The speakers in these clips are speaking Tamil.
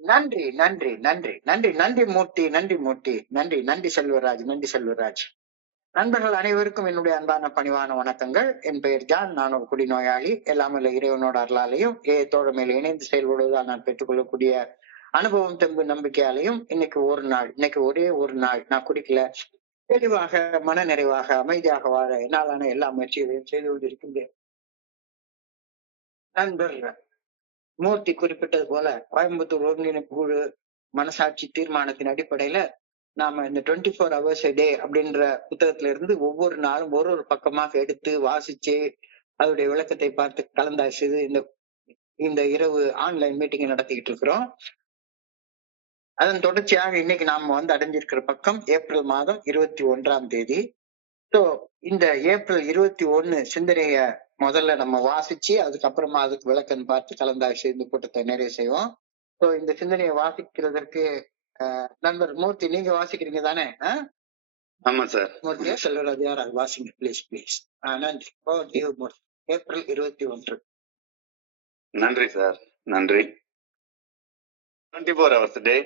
நன்றி, நன்றி, நன்றி, நன்றி, நன்றி மூர்த்தி, நன்றி மூர்த்தி, நன்றி, நன்றி செல்வராஜ், நன்றி செல்வராஜ். நண்பர்கள் அனைவருக்கும் என்னுடைய அன்பான பணிவான வணக்கங்கள். என் பெயர் ஜான். நான் ஒரு குடிநோயாளி. எல்லாம் உள்ள இறைவனோட அருளாலையும் தோழமையில் இணைந்து செயல்படுவதால் நான் பெற்றுக்கொள்ளக்கூடிய அனுபவம், தெம்பு, நம்பிக்கையாலையும் இன்னைக்கு ஒரே ஒரு நாள் நான் குடிக்கல, தெளிவாக, மன நிறைவாக, அமைதியாக வாழ என்னாலான எல்லா முயற்சிகளையும் செய்து கொண்டிருக்கின்றேன். நண்பர் மூர்த்தி குறிப்பிட்டது போல கோயம்புத்தூர் ஒருங்கிணைப்பு குழு மனசாட்சி தீர்மானத்தின் அடிப்படையில நாம இந்த 24 hours a day அப்படின்ற புத்தகத்துல இருந்து ஒவ்வொரு நாளும் ஒரு ஒரு பக்கமாக எடுத்து வாசிச்சு அதோடைய விளக்கத்தை பார்த்து கலந்தாய்ச்சி இந்த இந்த இரவு ஆன்லைன் மீட்டிங் நடத்திக்கிட்டு இருக்கிறோம். அதன் தொடர்ச்சியாக இன்னைக்கு நாம அடைஞ்சிருக்கிற பக்கம் ஏப்ரல் மாதம் 21ஆம் தேதி. ஸோ இந்த ஏப்ரல் 21 சிந்தனைய முதல்ல நம்ம வாசிச்சு அதுக்கப்புறமா அதுக்கு விளக்கம் பார்த்து கலந்தாய்ச்சி இந்த கூட்டத்தை நிறைவு செய்வோம். ஸோ இந்த சிந்தனையை வாசிக்கிறதற்கு நண்பர் மூர்த்தி நீங்க வாசிக்கிறீங்க தானே? ஆமா சார். மூர்த்தி செல்வராஜ் யார் அது வாசிங்க பிளீஸ் பிளீஸ். நன்றி. ஏப்ரல் 21. நன்றி சார், நன்றி. 24 hours a day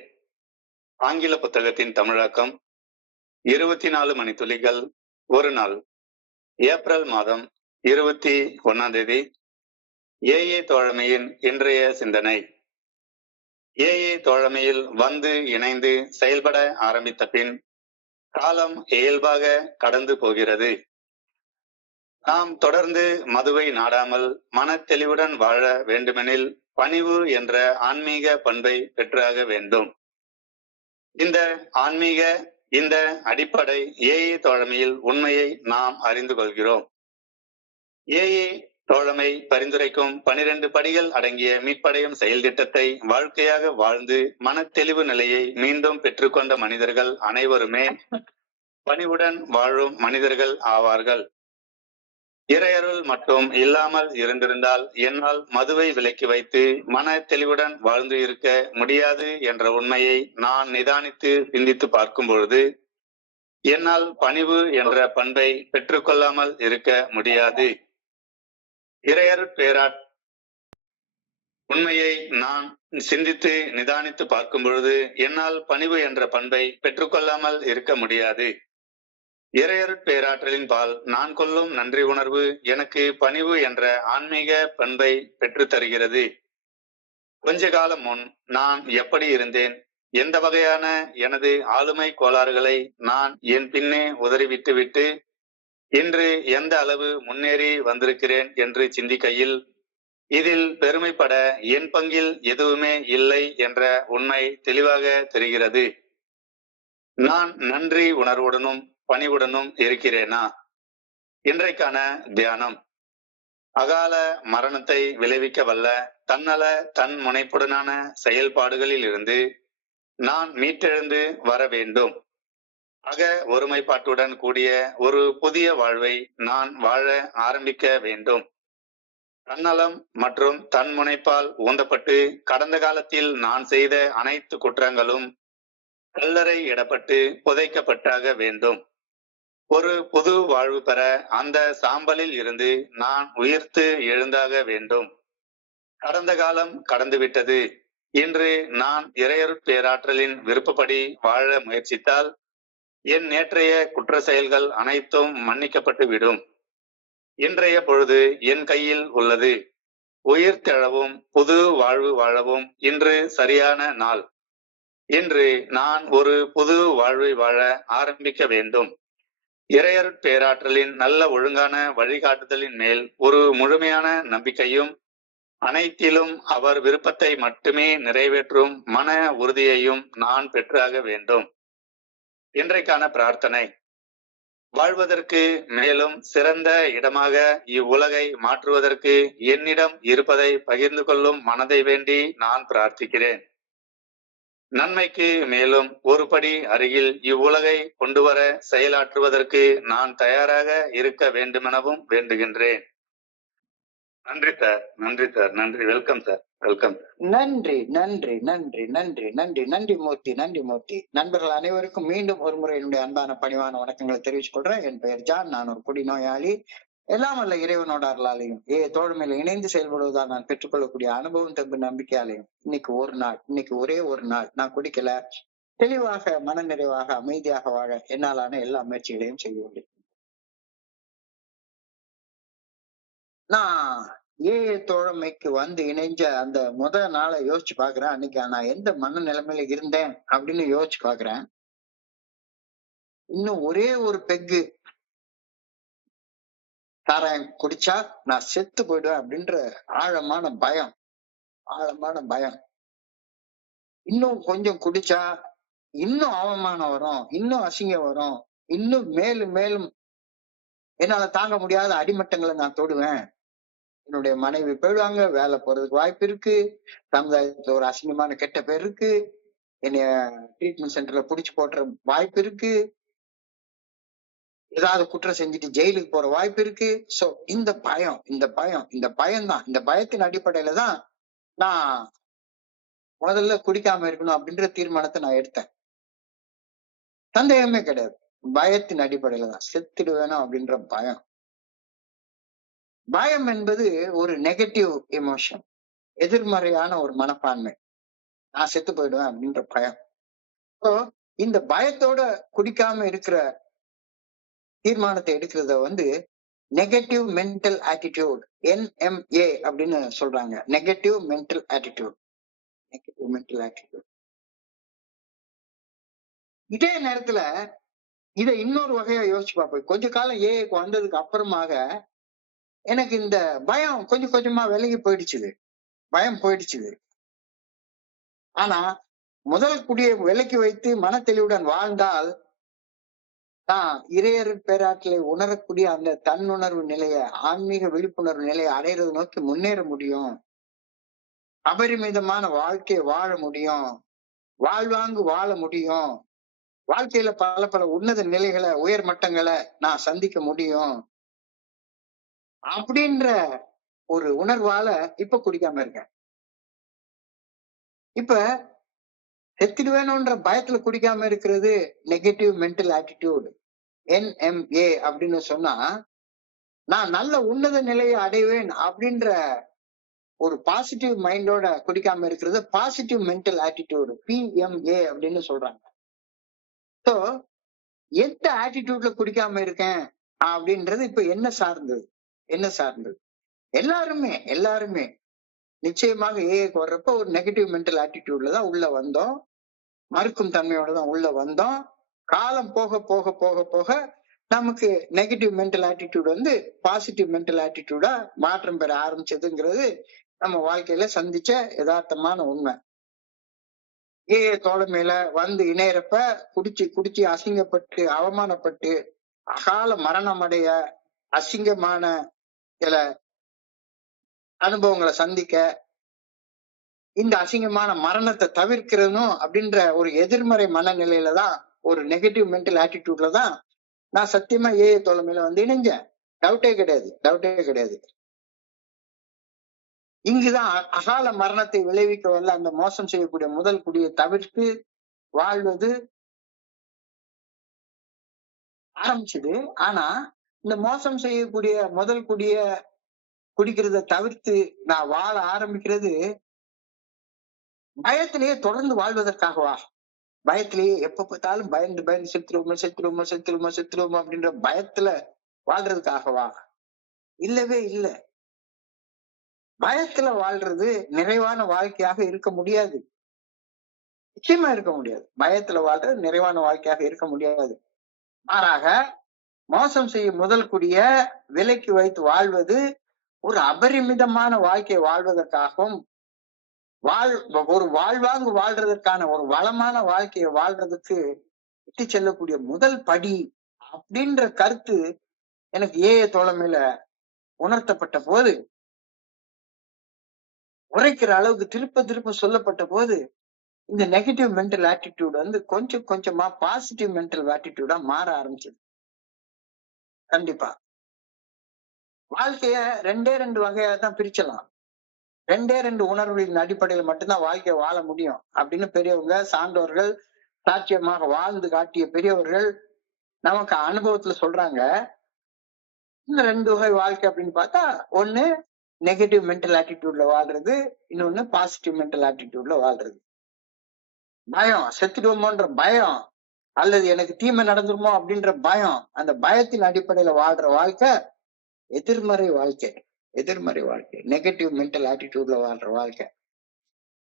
ஆங்கில புத்தகத்தின் தமிழாக்கம். 24 மணி துளிகள் ஒரு நாள். ஏப்ரல் மாதம் 21ஆம் தேதி. ஏஏ தோழமையின் இன்றைய சிந்தனை. ஏஏ தோழமையில் வந்து இணைந்து செயல்பட ஆரம்பித்த பின் காலம் இயல்பாக கடந்து போகிறது. நாம் தொடர்ந்து மதுவை நாடாமல் மன தெளிவுடன் வாழ வேண்டுமெனில் பணிவு என்ற ஆன்மீக பண்பை பெற்றாக வேண்டும். இந்த அடிப்படை ஏஏ தோழமையில் உண்மையை நாம் அறிந்து கொள்கிறோம். ஏஏ தோழமை பரிந்துரைக்கும் 12 படிகள் அடங்கிய மீட்படையும் செயல் திட்டத்தை வாழ்க்கையாக வாழ்ந்து மன தெளிவு நிலையை மீண்டும் பெற்றுக்கொண்ட மனிதர்கள் அனைவருமே பணிவுடன் வாழும் மனிதர்கள் ஆவார்கள். இறையருள் மட்டும் இல்லாமல் இருந்திருந்தால் என்னால் மதுவை விலக்கி வைத்து மன தெளிவுடன் வாழ்ந்து இருக்க முடியாது என்ற உண்மையை நான் நிதானித்து சிந்தித்து பார்க்கும் பொழுது என்னால் பணிவு என்ற பண்பை பெற்றுக்கொள்ளாமல் இருக்க முடியாது. இறையருட் பேராட் உண்மையை நான் சிந்தித்து நிதானித்து பார்க்கும் பொழுது என்னால் பணிவு என்ற பண்பை பெற்றுக்கொள்ளாமல் இருக்க முடியாது. இறையருட் பேராற்றலின் பால் நான் கொள்ளும் நன்றி உணர்வு எனக்கு பணிவு என்ற ஆன்மீக பண்பை பெற்று தருகிறது. கொஞ்ச காலம் முன் நான் எப்படி இருந்தேன், எந்த வகையான எனது ஆளுமை கோளாறுகளை நான் என் பின்னே உதறிவிட்டு இன்று எந்த அளவு முன்னேறி வந்திருக்கிறேன் என்று சிந்திக்கையில் இதில் பெருமைப்பட என் பங்கில் எதுவுமே இல்லை என்ற உண்மை தெளிவாக தெரிகிறது. நான் நன்றி உணர்வுடனும் பணிவுடனும் இருக்கிறேனா? இன்றைக்கான தியானம். அகால மரணத்தை விளைவிக்க வல்ல தன்னல தன் முனைப்புடனான செயல்பாடுகளில் இருந்து நான் மீட்டெழுந்து வர வேண்டும். அக ஒருமைப்பாட்டுடன் கூடிய ஒரு புதிய வாழ்வை நான் வாழ ஆரம்பிக்க வேண்டும். தன்னலம் மற்றும் தன் முனைப்பால் ஊந்தப்பட்டு கடந்த காலத்தில் நான் செய்த அனைத்து குற்றங்களும் கல்லறை இடப்பட்டு புதைக்கப்பட்டாக வேண்டும். ஒரு புது வாழ்வு பெற அந்த சாம்பலில் இருந்து நான் உயிர்த்து எழுந்தாக வேண்டும். கடந்த காலம் கடந்துவிட்டது. இன்று நான் இறையருட் பேராற்றலின் விருப்பப்படி வாழ முயற்சித்தால் என் நேற்றைய குற்ற செயல்கள் அனைத்தும் மன்னிக்கப்பட்டு விடும். இன்றைய பொழுது என் கையில் உள்ளது. உயிர் தெழவும் புது வாழ்வு வாழவும் இன்று சரியான நாள். இன்று நான் ஒரு புது வாழ்வை வாழ ஆரம்பிக்க வேண்டும். இறையருட் பேராற்றலின் நல்ல ஒழுங்கான வழிகாட்டுதலின் மேல் ஒரு முழுமையான நம்பிக்கையும் அனைத்திலும் அவர் விருப்பத்தை மட்டுமே நிறைவேற்றும் மன உறுதியையும் நான் பெற்றாக வேண்டும். இன்றைக்கான பிரார்த்தனை. வாழ்வதற்கு மேலும் சிறந்த இடமாக இவ்வுலகை மாற்றுவதற்கு என்னிடம் இருப்பதை பகிர்ந்து கொள்ளும் மனதை வேண்டி நான் பிரார்த்திக்கிறேன். நன்மைக்கு மேலும் ஒரு படி அருகில் இவ்வுலகை கொண்டு வர செயலாற்றுவதற்கு நான் தயாராக இருக்க வேண்டுமெனவும் வேண்டுகின்றேன். நன்றி சார், நன்றி சார், நன்றி. Welcome sir, welcome. நன்றி நன்றி நன்றி நன்றி நன்றி நன்றி மூர்த்தி, நன்றி மூர்த்தி. நண்பர்கள் அனைவருக்கும் மீண்டும் ஒரு முறை என்னுடைய அன்பான பணிவான வணக்கங்களை தெரிவித்துக் கொள்றேன். என் பெயர் ஜான். நான் ஒரு குடிநோயாளி. எல்லாம் அல்ல இறைவனோட அருளாலையும் தோழமையில இணைந்து செயல்படுவதால் நான் பெற்றுக்கொள்ளக்கூடிய அனுபவம் தம்பு நம்பிக்கையாலையும் இன்னைக்கு ஒரே ஒரு நாள் நான் குடிக்கல, தெளிவாக மன நிறைவாக அமைதியாக வாழ என்னாலான எல்லா முயற்சிகளையும் செய்ய முடியும். நான் தோழமைக்கு வந்து இணைஞ்ச அந்த நாளை யோசிச்சு பாக்குறேன். அன்னைக்கு நான் எந்த மன நிலைமையில இருந்தேன் அப்படின்னு யோசிச்சு பாக்குறேன். இன்னும் ஒரே ஒரு பெக்கு சாராயம் குடிச்சா நான் செத்து போயிடுவேன் அப்படின்ற ஆழமான பயம். இன்னும் கொஞ்சம் குடிச்சா இன்னும் அவமானம் வரும், இன்னும் அசிங்கம் வரும், இன்னும் மேலும் மேலும் என்னால தாங்க முடியாத அடிமட்டங்களை நான் தொடுவேன். என்னுடைய மனைவி போயிடுவாங்க, வேலை போறதுக்கு வாய்ப்பு இருக்கு, சமுதாயத்துல ஒரு அசிங்கமான கெட்ட பேர் இருக்கு, என்னைய ட்ரீட்மெண்ட் சென்டர்ல புடிச்சு போட்டுற வாய்ப்பு இருக்கு, ஏதாவது குற்றம் செஞ்சுட்டு ஜெயிலுக்கு போற வாய்ப்பு இருக்கு. சோ இந்த பயம் தான், இந்த பயத்தின் அடிப்படையில தான் நான் முதல்ல குடிக்காம இருக்கணும் அப்படின்ற தீர்மானத்தை நான் எடுத்தேன். சந்தேகமே கிடையாது. பயத்தின் அடிப்படையில தான் செத்துடுவேணும் அப்படின்ற பயம் என்பது ஒரு நெகட்டிவ் எமோஷன், எதிர்மறையான ஒரு மனப்பான்மை. நான் செத்து போயிடுவேன் அப்படின்ற பயம். இந்த பயத்தோட குடிக்காம இருக்கிற தீர்மானத்தை எடுக்கிறத வந்து நெகட்டிவ் மென்டல் ஆட்டிடியூட், NMA அப்படின்னு சொல்றாங்க. Negative mental attitude. இதே நேரத்துல இதை இன்னொரு வகையா யோசிச்சு பார்ப்போம். கொஞ்ச காலம் ஏக்கு வந்ததுக்கு அப்புறமாக எனக்கு இந்த பயம் கொஞ்சம் கொஞ்சமா பயம் போயிடுச்சு. ஆனா முதல் குடியை விலக்கி வைத்து மன தெளிவுடன் வாழ்ந்தால் தான் இறையர் பேராற்றலை உணரக்கூடிய அந்த தன்னுணர்வு நிலைய, ஆன்மீக விழிப்புணர்வு நிலையை அடையிறது நோக்கி முன்னேற முடியும். அபரிமிதமான வாழ்க்கையை வாழ முடியும், வாழ்வாங்கு வாழ முடியும், வாழ்க்கையில பல பல உன்னத நிலைகளை, உயர் மட்டங்களை நான் சந்திக்க முடியும் அப்படின்ற ஒரு உணர்வால இப்ப குடிக்காம இருக்கேன். இப்ப செத்துடுவேணும்ன்ற பயத்துல குடிக்காம இருக்கிறது நெகட்டிவ் மென்டல் ஆட்டிடியூட், NMA அப்படின்னு சொன்னா, நான் நல்ல உன்னத நிலையை அடைவேன் அப்படின்ற ஒரு பாசிட்டிவ் மைண்டோட குடிக்காம இருக்கிறது பாசிட்டிவ் மென்டல் ஆட்டிடியூட், PMA அப்படின்னு சொல்றாங்க. சோ எந்த ஆட்டிடியூட்ல குடிக்காம இருக்கேன் அப்படின்றது இப்ப என்ன சார்ந்தது எல்லாருமே நிச்சயமாக ஏக்கு வர்றப்ப ஒரு நெகட்டிவ் மென்டல் ஆட்டிடியூட்ல தான் உள்ள வந்தோம், மறுக்கும் தன்மையோட தான் உள்ள வந்தோம். காலம் போக போக போக போக நமக்கு நெகட்டிவ் மென்டல் ஆட்டிடியூட் வந்து பாசிட்டிவ் மென்டல் ஆட்டிடியூடா மாற்றம் பெற ஆரம்பிச்சதுங்கிறது நம்ம வாழ்க்கையில சந்திச்ச யதார்த்தமான உண்மை. தோழமையில வந்து இணையறப்ப குடிச்சு அசிங்கப்பட்டு அவமானப்பட்டு அகால மரணம் அடைய அசிங்கமான சில அனுபவங்களை சந்திக்க, இந்த அசிங்கமான மரணத்தை தவிர்க்கிறதும் அப்படின்ற ஒரு எதிர்மறை மனநிலையில தான், ஒரு நெகட்டிவ் மென்டல் ஆட்டிடியூட்ல தான் நான் சத்தியமா தோழமையில வந்து இணைஞ்சேன். டவுட்டே கிடையாது. இங்குதான் அகால மரணத்தை விளைவிக்க வல்ல அந்த மோசம் செய்யக்கூடிய முதல் குடியை தவிர்த்து வாழ்வது ஆரம்பிச்சது. ஆனா இந்த மோசம் செய்யக்கூடிய முதல் குடிய குடிக்கிறத தவிர்த்து நான் வாழ ஆரம்பிக்கிறது பயத்திலேயே தொடர்ந்து வாழ்வதற்காகவா? பயத்திலேயே எப்ப பார்த்தாலும் பயந்து செத்துருவோமா அப்படின்ற பயத்துல வாழ்றதுக்காகவா? இல்லவே இல்லை. பயத்துல வாழ்றது நிறைவான வாழ்க்கையாக இருக்க முடியாது. நிச்சயமா இருக்க முடியாது. பயத்துல வாழ்றது நிறைவான வாழ்க்கையாக இருக்க முடியாது. மாறாக மோசம் செய்யும் முதல் குடிய விலைக்கு வைத்து வாழ்வது ஒரு அபரிமிதமான வாழ்க்கையை வாழ்வதற்காகவும், ஒரு வாழ்வாங்கு வாழ்றதற்கான ஒரு வளமான வாழ்க்கையை வாழ்றதுக்கு இட்டு செல்லக்கூடிய முதல் படி அப்படின்ற கருத்து எனக்கு தோழமையில உணர்த்தப்பட்ட போது, உரைக்கிற அளவுக்கு திருப்ப சொல்லப்பட்ட போது, இந்த நெகட்டிவ் மென்டல் ஆட்டிடியூட் வந்து கொஞ்சம் கொஞ்சமா பாசிட்டிவ் மென்டல் ஆட்டிடியூடா மாற ஆரம்பிச்சது. கண்டிப்பா வாழ்க்கைய ரெண்டு வகையா தான் பிரிச்சலாம். ரெண்டு உணர்வுகளின் அடிப்படையில மட்டும்தான் வாழ்க்கையை வாழ முடியும் அப்படின்னு பெரியவங்க, சான்றோர்கள், சாட்சியமாக வாழ்ந்து காட்டிய பெரியவர்கள் நமக்கு அனுபவத்துல சொல்றாங்க. இந்த 2 வகை வாழ்க்கை அப்படின்னு பார்த்தா, ஒண்ணு நெகட்டிவ் மென்டல் ஆட்டிடியூட்ல வாழ்றது, இன்னொன்னு பாசிட்டிவ் மென்டல் ஆட்டிடியூட்ல வாழ்றது. பயம், செத்துடுவோமோன்ற பயம், அல்லது எனக்கு தீமை நடந்துருமோ அப்படின்ற பயம், அந்த பயத்தின் அடிப்படையில வாழ்ற வாழ்க்கை எதிர்மறை வாழ்க்கை. எதிர்மறை வாழ்க்கை, நெகட்டிவ் மென்டல் ஆட்டிடியூட்ல வாழ்ற வாழ்க்கை.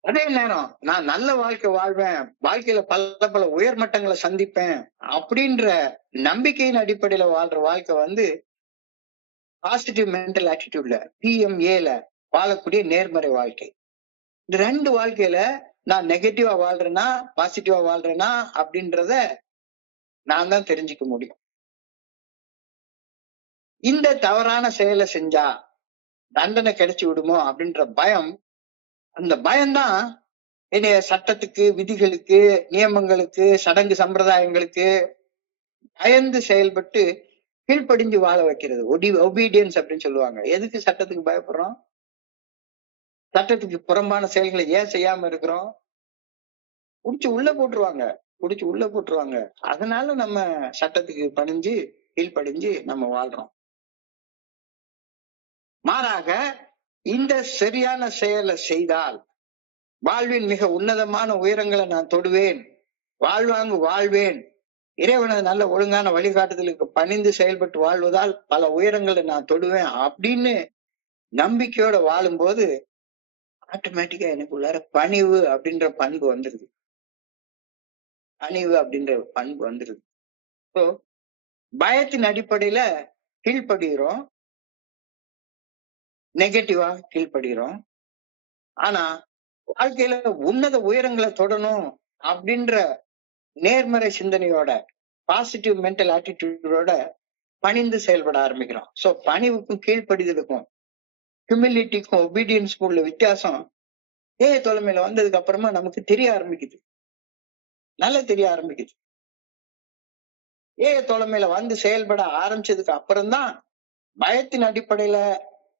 அதே நேரம் நான் நல்ல வாழ்க்கை வாழ்வேன், வாழ்க்கையில பல பல உயர்மட்டங்களை சந்திப்பேன் அப்படின்ற நம்பிக்கையின் அடிப்படையில வாழ்ற வாழ்க்கை வந்து பாசிட்டிவ் மென்டல் ஆட்டிடியூட்ல, PMAல வாழக்கூடிய நேர்மறை வாழ்க்கை. இந்த 2 வாழ்க்கையில நான் நெகட்டிவா வாழ்றேன்னா பாசிட்டிவா வாழ்றேன்னா அப்படின்றத நான் தான் தெரிஞ்சுக்க முடியும். இந்த தவறான செயலை செஞ்சா தண்டனை கிடைச்சு விடுமோ அப்படின்ற பயம், அந்த பயம்தான் என்னைய சட்டத்துக்கு, விதிகளுக்கு, நியமங்களுக்கு, சடங்கு சம்பிரதாயங்களுக்கு பயந்து செயல்பட்டு கீழ்ப்படிஞ்சு வாழ வைக்கிறது. ஒபீடியன்ஸ் அப்படின்னு சொல்லுவாங்க. எதுக்கு சட்டத்துக்கு பயப்படுறோம்? சட்டத்துக்கு புறம்பான செயல்களை ஏன் செய்யாம இருக்கிறோம்? புடிச்சு உள்ள போட்டுருவாங்க. அதனால நம்ம சட்டத்துக்கு பணிஞ்சு கீழ்ப்படிஞ்சு நம்ம வாழ்றோம். மாறாக இந்த சரியான செயலை செய்தால் வாழ்வின் மிக உன்னதமான உயரங்களை நான் தொடுவேன், வாழ்வாங்கு வாழ்வேன், இறைவனது நல்ல ஒழுங்கான வழிகாட்டுதலுக்கு பணிந்து செயல்பட்டு வாழ்வதால் பல உயரங்களை நான் தொடுவேன் அப்படின்னு நம்பிக்கையோட வாழும்போது ஆட்டோமேட்டிக்கா எனக்குள்ளார பணிவு அப்படின்ற பண்பு வந்துருது. ஸோ பயத்தின் அடிப்படையில கீழ்ப்படுகிறோம், நெகட்டிவா கீழ்ப்படுகிறோம். ஆனா வாழ்க்கையில உன்னத உயரங்களை தொடணும் அப்படின்ற நேர்மறை சிந்தனையோட, பாசிட்டிவ் மென்டல் ஆட்டிடியூடோட பணிந்து செயல்பட ஆரம்பிக்கிறோம். சோ பணிவுக்கும் கீழ்ப்படிதலுக்கும், ஹியூமிலிட்டிக்கும் ஒபீடியன்ஸ்க்கும் உள்ள வித்தியாசம் தோழமையில வந்ததுக்கு அப்புறமா நமக்கு தெரிய ஆரம்பிக்குது, நல்லா தெரிய ஆரம்பிக்குது. தோழமையில வந்து செயல்பட ஆரம்பிச்சதுக்கு அப்புறம்தான் பயத்தின் அடிப்படையில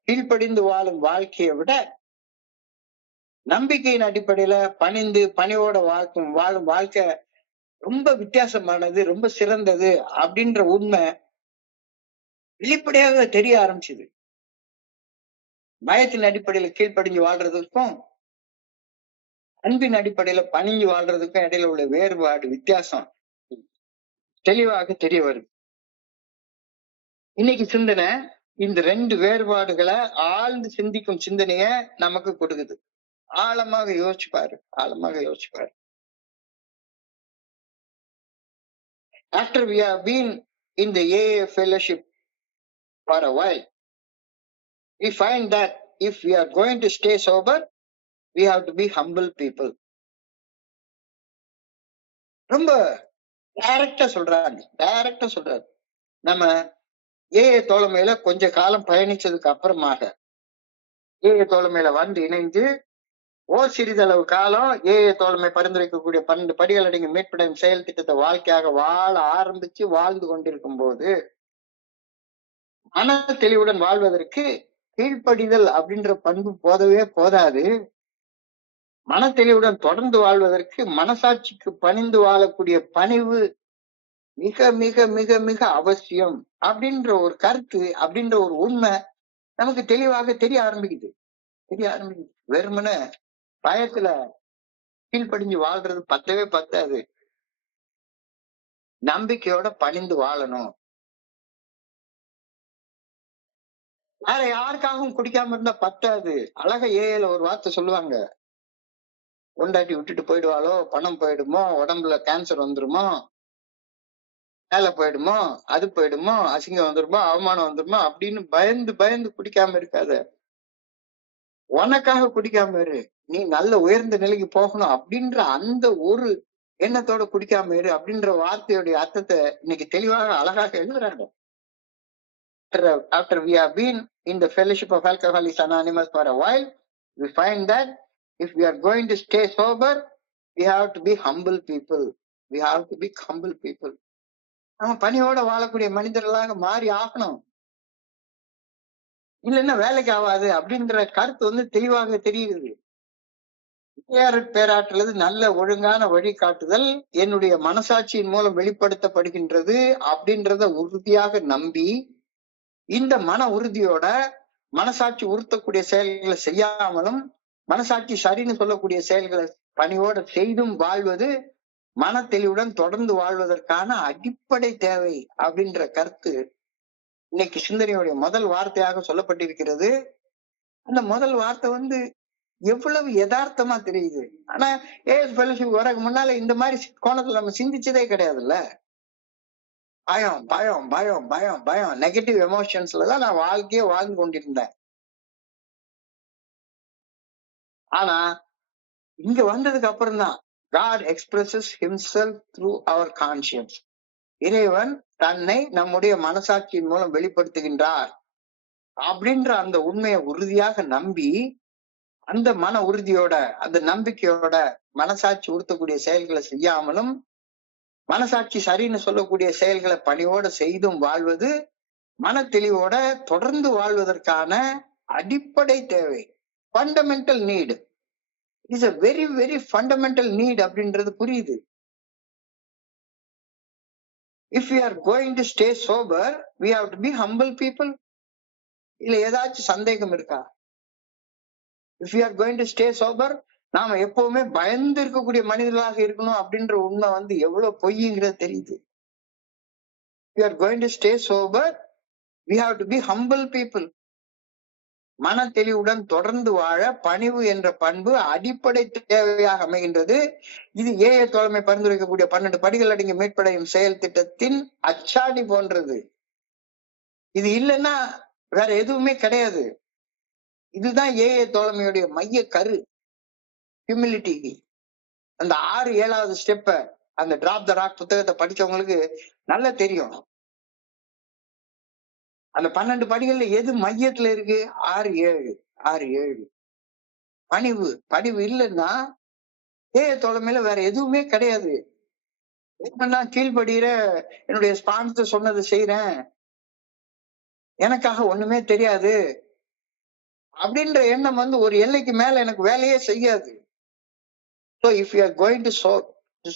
கீழ்ப்படிந்து வாழும் வாழ்க்கையை விட நம்பிக்கையின் அடிப்படையில பணிந்து பணிவோட வாழும் வாழ்க்கை ரொம்ப வித்தியாசமானது, ரொம்ப சிறந்தது அப்படின்ற உண்மை வெளிப்படையாக தெரிய ஆரம்பிச்சது. பயத்தின் அடிப்படையில கீழ்ப்படிஞ்சு வாழ்றதுக்கும் அன்பின் அடிப்படையில பணிஞ்சு வாழ்றதுக்கும் இடையில உள்ள வேறுபாடு, வித்தியாசம் தெளிவாக தெரிய வருது. இன்னைக்கு சிந்தனை இந்த 2 வேறுபாடுகளை ஆழ்ந்து சிந்திக்கும் சிந்தனைய நமக்கு கொடுக்குது. ஆழமாக யோசிச்சு பாரு. After we have been in the AA fellowship for a while, we find that if we are going to stay sober, we have to be humble people. ரொம்ப டைரக்டா சொல்றாரு. நம்ம தோழமையில கொஞ்ச காலம் பயணிச்சதுக்கு அப்புறமாக தோழமையில வந்து இணைந்து சிறிதளவு காலம் தோழமை பரிந்துரைக்கக்கூடிய 12 படிகள் அடங்கிய மீட்படையும் செயல் திட்டத்தை வாழ்க்கையாக வாழ ஆரம்பிச்சு வாழ்ந்து கொண்டிருக்கும் போது மன தெளிவுடன் வாழ்வதற்கு கீழ்ப்படிதல் அப்படின்ற பண்பு போதாது. மன தெளிவுடன் தொடர்ந்து வாழ்வதற்கு மனசாட்சிக்கு பணிந்து வாழக்கூடிய பணிவு மிக மிக மிக மிக அவசியம் அப்படின்ற ஒரு கருத்து, அப்படின்ற ஒரு உண்மை நமக்கு தெளிவாக தெரிய ஆரம்பிக்குது. வெறுமனே பயத்துல கீழ்ப்படிஞ்சு வாழ்றது பத்தாது. நம்பிக்கையோட பணிந்து வாழணும். வேற யாருக்காகவும் குடிக்காம இருந்தா பத்தாது. அழகா ஏல ஒரு வார்த்தை சொல்லுவாங்க, கொண்டாட்டி விட்டுட்டு போயிடுவாளோ, பணம் போயிடுமோ, உடம்புல கேன்சர் வந்துருமோ, வேலை போயிடுமோ, அது போயிடுமோ, அசிங்கம் வந்துருமோ, அவமானம் வந்துருமோ அப்படின்னு பயந்து குடிக்காம இருக்காத. உனக்காக குடிக்காம இரு, நீ நல்ல உயர்ந்த நிலைக்கு போகணும் அப்படின்ற அந்த ஒரு எண்ணத்தோட குடிக்காம இரு அப்படின்ற வார்த்தையுடைய அர்த்தத்தை இன்னைக்கு தெளிவாக அழகாக எழுதுறாங்க. After we have been in the fellowship of Alcoholics Anonymous for a while, we find that if we are going to stay sober, we have to be humble people. நம்ம பணியோட வாழக்கூடிய மனிதர்களாக மாறி ஆகணும். இல்லைன்னா வேலைக்கு ஆகாது அப்படின்ற கருத்து தெளிவாக தெரியுது. பேராற்றலது நல்ல ஒழுங்கான வழிகாட்டுதல் என்னுடைய மனசாட்சியின் மூலம் வெளிப்படுத்தப்படுகின்றது அப்படின்றத உறுதியாக நம்பி இந்த மன உறுதியோட மனசாட்சி உறுத்தக்கூடிய செயல்களை செய்யாமலும் மனசாட்சி சரின்னு சொல்லக்கூடிய செயல்களை பணியோட செய்தும் வாழ்வது மன தெளிவுடன் தொடர்ந்து வாழ்வதற்கான அடிப்படை தேவை அப்படின்ற கருத்து இன்னைக்கு சிந்தனையுடைய முதல் வார்த்தையாக சொல்லப்பட்டிருக்கிறது. அந்த முதல் வார்த்தை எவ்வளவு யதார்த்தமா தெரியுது. ஆனா ஏஎஸ் ஃபெலோஷிப் வரக்கு முன்னால இந்த மாதிரி கோணத்துல நம்ம சிந்திச்சதே கிடையாதுல்ல. பயம் பயம் பயம் பயம் பயம் நெகட்டிவ் எமோஷன்ஸ்ல தான் நான் வாழ்க்கையே வாழ்ந்து கொண்டிருந்தேன். ஆனா இங்க வந்ததுக்கு அப்புறம் தான் God expresses himself through our conscience. இறைவன் தன்னை நம்முடைய மனசாட்சியின் மூலம் வெளிப்படுத்துகின்றார் அப்படின்ற அந்த உண்மையை உறுதியாக நம்பி, அந்த மன உறுதியோட அந்த நம்பிக்கையோட மனசாட்சி உறுத்தக்கூடிய செயல்களை செய்யாமலும் மனசாட்சி சரின்னு சொல்லக்கூடிய செயல்களை பணியோட செய்தும் வாழ்வது மன தெளிவோட தொடர்ந்து வாழ்வதற்கான அடிப்படை தேவை. Fundamental need is a very very fundamental need அப்படின்றது புரியுது. If we are going to stay sober, we have to be humble people. இல்ல ஏதாச்சும் சந்தேகம் இருக்கா? If we are going to stay sober, நாம எப்பவுமே பயந்து இருக்கக்கூடிய மனிதர்களாக இருக்கணும் அப்படின்ற உண்மை எவ்வளவு பொய்ங்கிறது தெரியுது. We are going to stay sober, we have to be humble people. மன தெளிவுடன் தொடர்ந்து வாழ பணிவு என்ற பண்பு அடிப்படை தேவையாக அமைகின்றது. இது ஏஏ தோழமை பரிந்துரைக்கக்கூடிய 12 படிகள் அடங்கிய மீட்படையும் செயல் திட்டத்தின் அச்சாணி போன்றது. இது இல்லைன்னா வேற எதுவுமே கிடையாது. இதுதான் ஏஏ தோழமையுடைய மைய கரு. ஹியூமிலிட்டி. அந்த 6-7வது ஸ்டெப்ப அந்த டிராப் த ராக் புத்தகத்தை படிச்சவங்களுக்கு நல்லா தெரியும். அந்த 12 படிகள்ல எது மையத்துல இருக்கு? 6-7 பணிவு. பணிவு இல்லைன்னா ஏஏ தோழமையில வேற எதுவுமே கிடையாது. நான் கீழ்படுகிற என்னுடைய ஸ்பான்சர் சொன்னது செய்யறேன், எனக்காக ஒண்ணுமே தெரியாது அப்படின்ற எண்ணம் ஒரு எல்லைக்கு மேல எனக்கு வேலையே செய்யாது. So if we are going to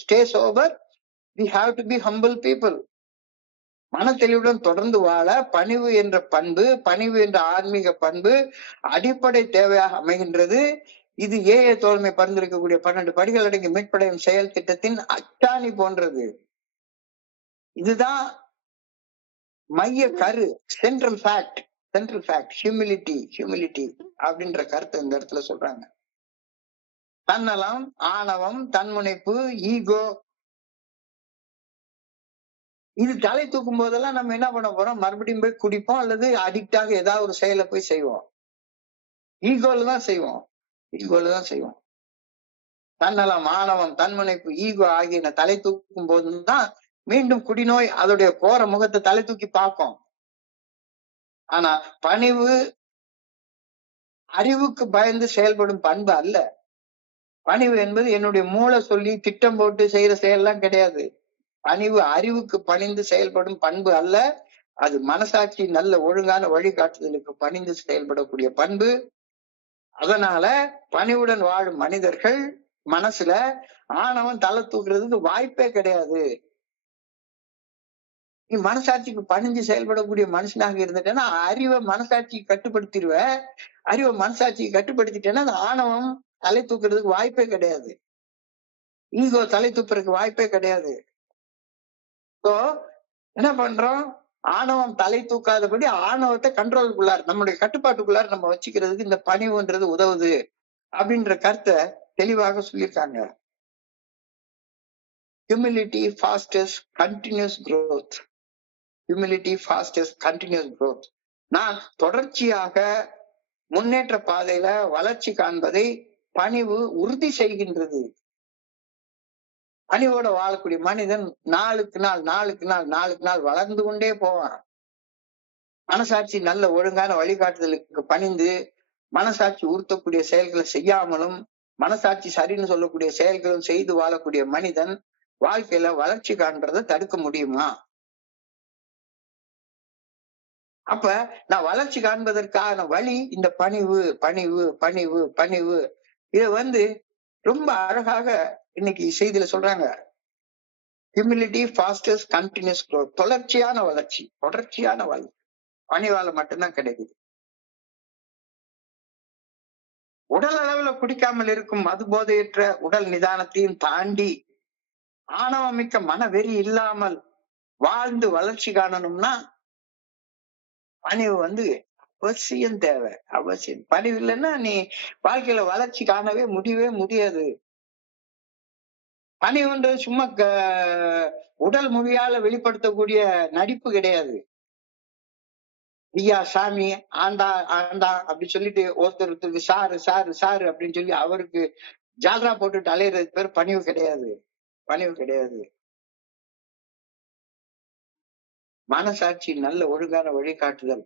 stay sober, we have to be humble people. மன தெளிவுடன் தொடர்ந்து வாழ பணிவு என்ற பண்பு, பணிவு என்ற ஆன்மீக பண்பு அடிப்படை தேவையாக அமைகின்றது. இது ஏஏ தோழமை பரிந்துரைக்கக்கூடிய 12 படிகள் அடங்கிய மீட்படையும் செயல் திட்டத்தின் அச்சாணி போன்றது. இதுதான் மைய கரு, சென்ட்ரல் ஃபேக்ட். ஹியூமிலிட்டி அப்படின்ற கருத்தை இந்த இடத்துல சொல்றாங்க. தன்னலம், ஆணவம், தன்முனைப்பு, ஈகோ, இது தலை தூக்கும் போதெல்லாம் நம்ம என்ன பண்ண போறோம்? மறுபடியும் போய் குடிப்போம் அல்லது அடிக்டாக ஏதாவது ஒரு செயலை போய் செய்வோம். ஈகோல தான் செய்வோம். தன்னலம், ஆணவம், தன்முனைப்பு, ஈகோ ஆகியன தலை தூக்கும் போதுதான் மீண்டும் குடிநோய் அதோடைய கோர முகத்தை தலை தூக்கி பார்க்கும். ஆனா பணிவு அறிவுக்கு பயந்து செயல்படும் பண்பு அல்ல. பணிவு என்பது என்னுடைய மூளை சொல்லி திட்டம் போட்டு செய்யற செயல்லாம் கிடையாது. பணிவு அறிவுக்கு பணிந்து செயல்படும் பண்பு அல்ல. அது மனசாட்சி நல்ல ஒழுங்கான வழிகாட்டுதலுக்கு பணிந்து செயல்படக்கூடிய பண்பு. அதனால பணிவுடன் வாழும் மனிதர்கள் மனசுல ஆணவம் தலை தூக்குறதுக்கு வாய்ப்பே கிடையாது. நீ மனசாட்சிக்கு பணிஞ்சு செயல்படக்கூடிய மனுஷனாக இருந்துட்டேன்னா அறிவை மனசாட்சிக்கு கட்டுப்படுத்திடுவ. அறிவை மனசாட்சிக்கு கட்டுப்படுத்திட்டேன்னா அந்த ஆணவம் தலை தூக்குறதுக்கு வாய்ப்பே கிடையாது. ஈகோ தலை தூக்குறதுக்கு வாய்ப்பே கிடையாது. என்ன பண்றோம்? ஆணவம் தலை தூக்காதபடி ஆணவத்தை கண்ட்ரோலுக்குள்ளார், நம்முடைய கட்டுப்பாட்டுக்குள்ளார் நம்ம வச்சுக்கிறதுக்கு இந்த பணிவுன்றது உதவுது அப்படின்ற கருத்தை தெளிவாக சொல்லியிருக்காங்க. Humility fosters continuous growth. நான் தொடர்ச்சியாக முன்னேற்ற பாதையில வளர்ச்சி காண்பதை பணிவு உறுதி செய்கின்றது. பணிவோட வாழக்கூடிய மனிதன் நாளுக்கு நாள் வளர்ந்து கொண்டே போவான். மனசாட்சி நல்ல ஒழுங்கான வழிகாட்டுதலுக்கு பணிந்து மனசாட்சி உறுத்தக்கூடிய செயல்களை செய்யாமலும் மனசாட்சி சரின்னு சொல்லக்கூடிய செயல்களும் செய்து வாழக்கூடிய மனிதன் வாழ்க்கையில வளர்ச்சி காண்றதை தடுக்க முடியுமா? அப்ப நான் வளர்ச்சி காண்பதற்கான வழி இந்த பணிவு. இத ரொம்ப அழகாக இன்னைக்கு செய்தியில சொல்றாங்க. Humility fosters continuous growth. தொடர்ச்சியான வளர்ச்சி. பணிவால மட்டும்தான் கிடைக்குது. உடல் அளவுல குடிக்காமல் இருக்கும் மது போதையற்ற உடல் நிதானத்தையும் தாண்டி ஆணவமிக்க மனவெறி இல்லாமல் வாழ்ந்து வளர்ச்சி காணணும்னா பணிவு அவசியம் தேவை. அவசியம். பணிவு இல்லைன்னா நீ வாழ்க்கையில வளர்ச்சி காணவே முடியவே முடியாது. பணிவுன்றது சும்மா உடல் மொழியால வெளிப்படுத்தக்கூடிய நடிப்பு கிடையாது. ஐயா சாமி ஆண்டா ஆண்டா அப்படி சொல்லிட்டு ஒருத்தருக்கு சாரு சாரு சாரு அப்படின்னு சொல்லி அவருக்கு ஜால்ரா போட்டுட்டு அலையிறது பேர் பணிவு கிடையாது. பணிவு கிடையாது. மனசாட்சி நல்ல ஒழுங்கான வழிகாட்டுதல்.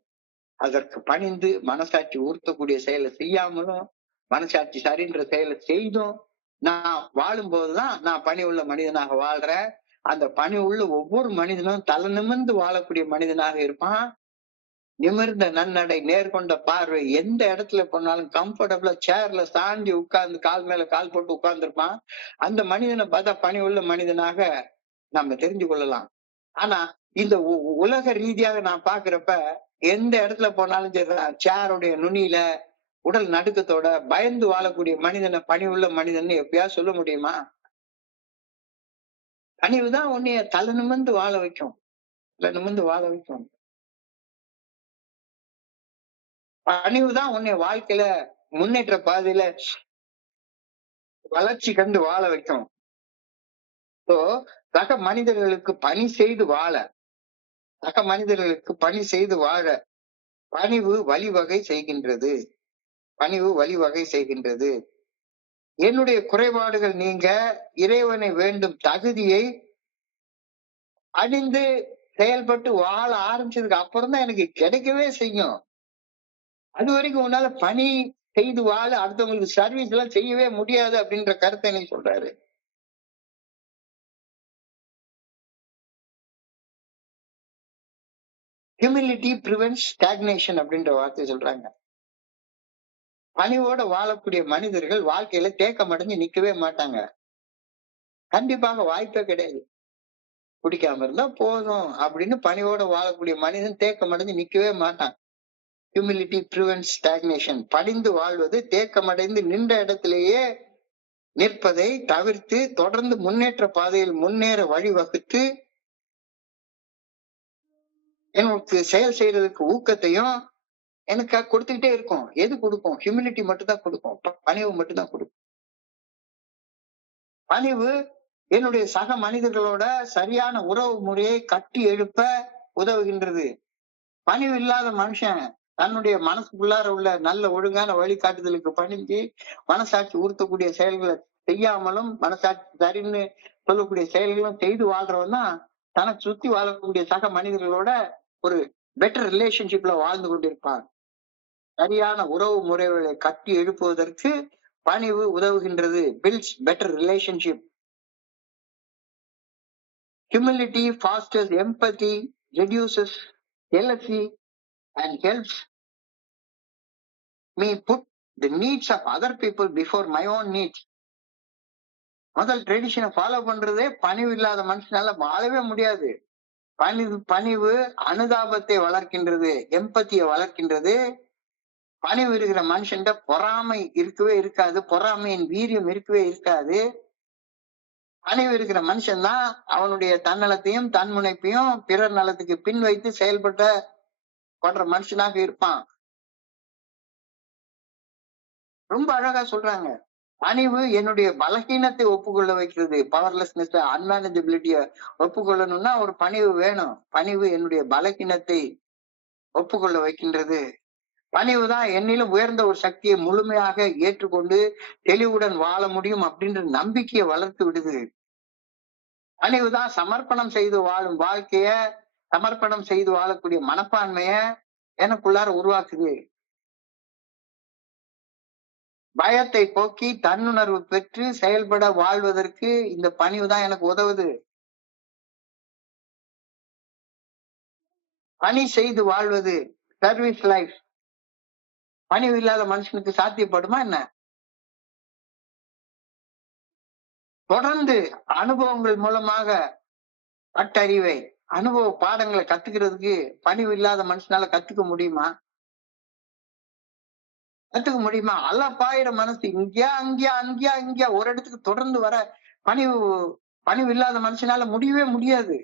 அதற்கு பணிந்து மனசாட்சி உறுத்தக்கூடிய செயலை செய்யாமலும் மனசாட்சி சரின்ற செயலை செய்தும் நான் வாழும் போதுதான் நான் பணி உள்ள மனிதனாக வாழ்றேன். அந்த பணி உள்ள ஒவ்வொரு மனிதனும் தலை நிமிர்ந்து வாழக்கூடிய மனிதனாக இருப்பான். நிமிர்ந்த நன்னடை நேர்கொண்ட பார்வை எந்த இடத்துல போனாலும் கம்ஃபர்டபுளா சேர்ல சாஞ்சி உட்கார்ந்து கால் மேல கால் போட்டு உட்கார்ந்து இருப்பான். அந்த மனிதனை பார்த்தா பணி உள்ள மனிதனாக நம்ம தெரிஞ்சு கொள்ளலாம். ஆனா இந்த உலக ரீதியாக நான் பாக்குறப்ப எந்த இடத்துல போனாலும் சரி சேருடைய நுனியில உடல் நடுக்கத்தோட பயந்து வாழக்கூடிய மனிதனை பணி உள்ள மனிதன் எப்பயாவது சொல்ல முடியுமா? பணிவுதான் உன்னைய தலை நிமிர்ந்து வாழ வைக்கும். தலை நிமிர்ந்து வாழ வைக்கும். பணிவுதான் உன்னை வாழ்க்கையில முன்னேற்ற பாதையில வளர்ச்சி கண்டு வாழ வைக்கும். சக மனிதர்களுக்கு பணி செய்து வாழ சக மனிதர்களுக்கு பணி செய்து வாழ பணிவு வழிவகை செய்கின்றது. பணிவு வழிவகை செய்கின்றது. என்னுடைய குறைபாடுகள் நீங்க இறைவனை வேண்டும் தகுதியை அணிந்து செயல்பட்டு வாழ ஆரம்பிச்சதுக்கு அப்புறம் தான் எனக்கு கிடைக்கவே செய்யும். அது வரைக்கும் உன்னால பணி செய்து வாழ அடுத்தவங்களுக்கு சர்வீஸ் எல்லாம் செய்யவே முடியாது அப்படின்ற கருத்தை எனக்கு சொல்றாரு. ஹியூமிலிட்டி பிரிவென்ட்ஸ் ஸ்டாக்னேஷன் அப்படின்ற வார்த்தை சொல்றாங்க. பணிவோட வாழக்கூடிய மனிதர்கள் வாழ்க்கையில தேக்கம் அடைஞ்சு நிக்கவே மாட்டாங்க. கண்டிப்பாக வாய்ப்பே கிடையாது. குடிக்காம இருந்தா போதும் அப்படின்னு பணிவோட வாழக்கூடிய மனிதன் தேக்கம் அடைஞ்சு நிக்கவே மாட்டான். Humility prevents stagnation. பணிந்து வாழ்வது தேக்கமடைந்து நின்ற இடத்திலேயே நிற்பதை தவிர்த்து தொடர்ந்து முன்னேற்ற பாதையில் முன்னேற வழிவகுத்து எனக்கு செயல் செய்யறதுக்கு ஊக்கத்தையும் எனக்கு கொடுத்துக்கிட்டே இருக்கும். எது கொடுக்கும்? ஹியூமிலிட்டி மட்டும் தான் கொடுக்கும். பணிவு மட்டும்தான் கொடுக்கும். பணிவு என்னுடைய சக மனிதர்களோட சரியான உறவு முறையை கட்டி எழுப்ப உதவுகின்றது. பணிவு இல்லாத மனுஷன் தன்னுடைய மனசுக்குள்ளார உள்ள நல்ல ஒழுங்கான வழிகாட்டுதலுக்கு பணிஞ்சு மனசாட்சி உறுத்தக்கூடிய செயல்களை செய்யாமலும் மனசாட்சி சரின்னு சொல்லக்கூடிய செயல்களும் செய்து வாழ்றவன் தான் தனக்கு சுத்தி வாழக்கூடிய சக மனிதர்களோட ஒரு பெட்டர் ரிலேஷன்ஷிப்ல வாழ்ந்து கொண்டிருப்பான். சரியான உறவு முறைகளை கட்டி எழுப்புவதற்கு பணிவு உதவுகின்றது. Builds better relationship. Humility fosters empathy, reduces jealousy and helps me put the needs of other people before my own needs. முதல் ட்ரெடிஷனை ஃபாலோ பண்றதே பணிவு இல்லாத மனுஷனால வாழவே முடியாது. பணிவு அனுதாபத்தை வளர்க்கின்றது, எம்பத்தியை வளர்க்கின்றது. பணிவு இருக்கிற மனுஷன் பொறாமை இருக்கவே இருக்காது, பொறாமையின் வீரியம் இருக்கவே இருக்காது. பணிவு இருக்கிற மனுஷன் தான் அவனுடைய தன்னலத்தையும் தன்முனைப்பையும் பிறர் நலத்துக்கு பின் வைத்து செயல்படுற மனுஷனாக இருப்பான். ரொம்ப அழகா சொல்றாங்க. பணிவு என்னுடைய பலகீனத்தை ஒப்புக்கொள்ள வைக்கிறது. பவர்லெஸ்னஸ், அன்மேனேஜபிலிட்டிய ஒப்புக்கொள்ளணும்னா ஒரு பணிவு வேணும். பணிவு என்னுடைய பலகீனத்தை ஒப்புக்கொள்ள வைக்கின்றது. பணிவு தான் என்னிலும் உயர்ந்த ஒரு சக்தியை முழுமையாக ஏற்றுக்கொண்டு தெளிவுடன் வாழ முடியும் அப்படின்ற நம்பிக்கையை வளர்த்து விடுது. பணிவுதான் சமர்ப்பணம் செய்து வாழும் வாழ்க்கைய, சமர்ப்பணம் செய்து வாழக்கூடிய மனப்பான்மைய எனக்குள்ளார உருவாக்குது. பயத்தை போக்கி தன்னுணர்வு பெற்று செயல்பட வாழ்வதற்கு இந்த பணிவு தான் எனக்கு உதவுது. பணி செய்து வாழ்வது, சர்வீஸ் லைஃப். பணிவு இல்லாத மனுஷனுக்கு சாத்தியப்படுமா என்ன? தொடர்ந்து அனுபவங்கள் மூலமாக பட்டறிவை அனுபவ பாடங்களை கத்துக்கிறதுக்கு பணிவு இல்லாத மனுஷனால கத்துக்க முடியுமா? கத்துக்க முடியுமா? அலப்பாயிர மனசு இங்கேயா அங்கேயா அங்கேயா இங்கேயா ஒரு இடத்துக்கு தொடர்ந்து வர பணிவு பணிவு இல்லாத மனுஷனால முடியவே முடியாது.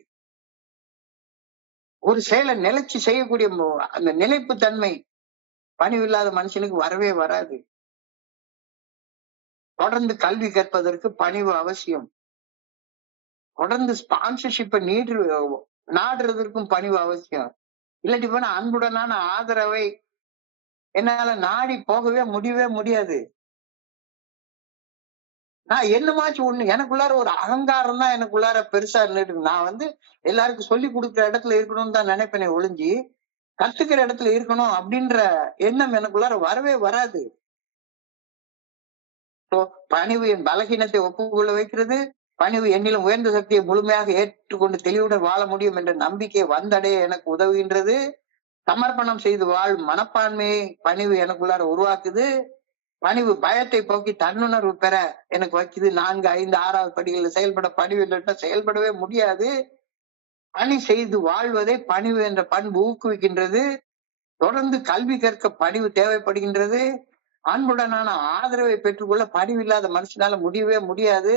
ஒரு செயலை நிலைச்சு செய்யக்கூடிய அந்த நிலைப்பு தன்மை பணிவு இல்லாத மனுஷனுக்கு வரவே வராது. தொடர்ந்து கல்வி கற்பதற்கு பணிவு அவசியம். தொடர்ந்து ஸ்பான்சர்ஷிப்பை நாடுறதற்கும் பணிவு அவசியம். இல்லாட்டி போனா அன்புடனான ஆதரவை என்னால நாடி போகவே முடியவே முடியாது. நான் என்னமாச்சும் ஒண்ணு எனக்குள்ளார ஒரு அகங்காரம் தான் எனக்குள்ளார பெருசா இருந்துட்டு நான் எல்லாருக்கும் சொல்லி கொடுக்குற இடத்துல இருக்கணும்னு தான் நினைப்பேனே ஒழிஞ்சு கத்துக்கிற இடத்துல இருக்கணும் அப்படின்ற எண்ணம் எனக்குள்ளார வரவே வராது. பணிவு என் பலகீனத்தை ஒப்புக்கொள்ள வைக்கிறது. பணிவு என்னிலும் உயர்ந்த சக்தியை முழுமையாக ஏற்றுக்கொண்டு தெளிவுடன் வாழ முடியும் என்ற நம்பிக்கையை வந்தடைய எனக்கு உதவுகின்றது. சமர்ப்பணம் செய்து வாழும் மனப்பான்மையை பணிவு எனக்குள்ளார உருவாக்குது. பணிவு பயத்தை போக்கி தன்னுணர்வு பெற எனக்கு வைக்குது. 4, 5, 6வது படிகளில் செயல்பட பணிவு இல்லைன்னா செயல்படவே முடியாது. பணி செய்து வாழ்வதை பணிவு என்ற பண்பு ஊக்குவிக்கின்றது. தொடர்ந்து கல்வி கற்க பணிவு தேவைப்படுகின்றது. அன்புடனான ஆதரவை பெற்றுக்கொள்ள பணிவு இல்லாத மனுஷனால முடியவே முடியாது.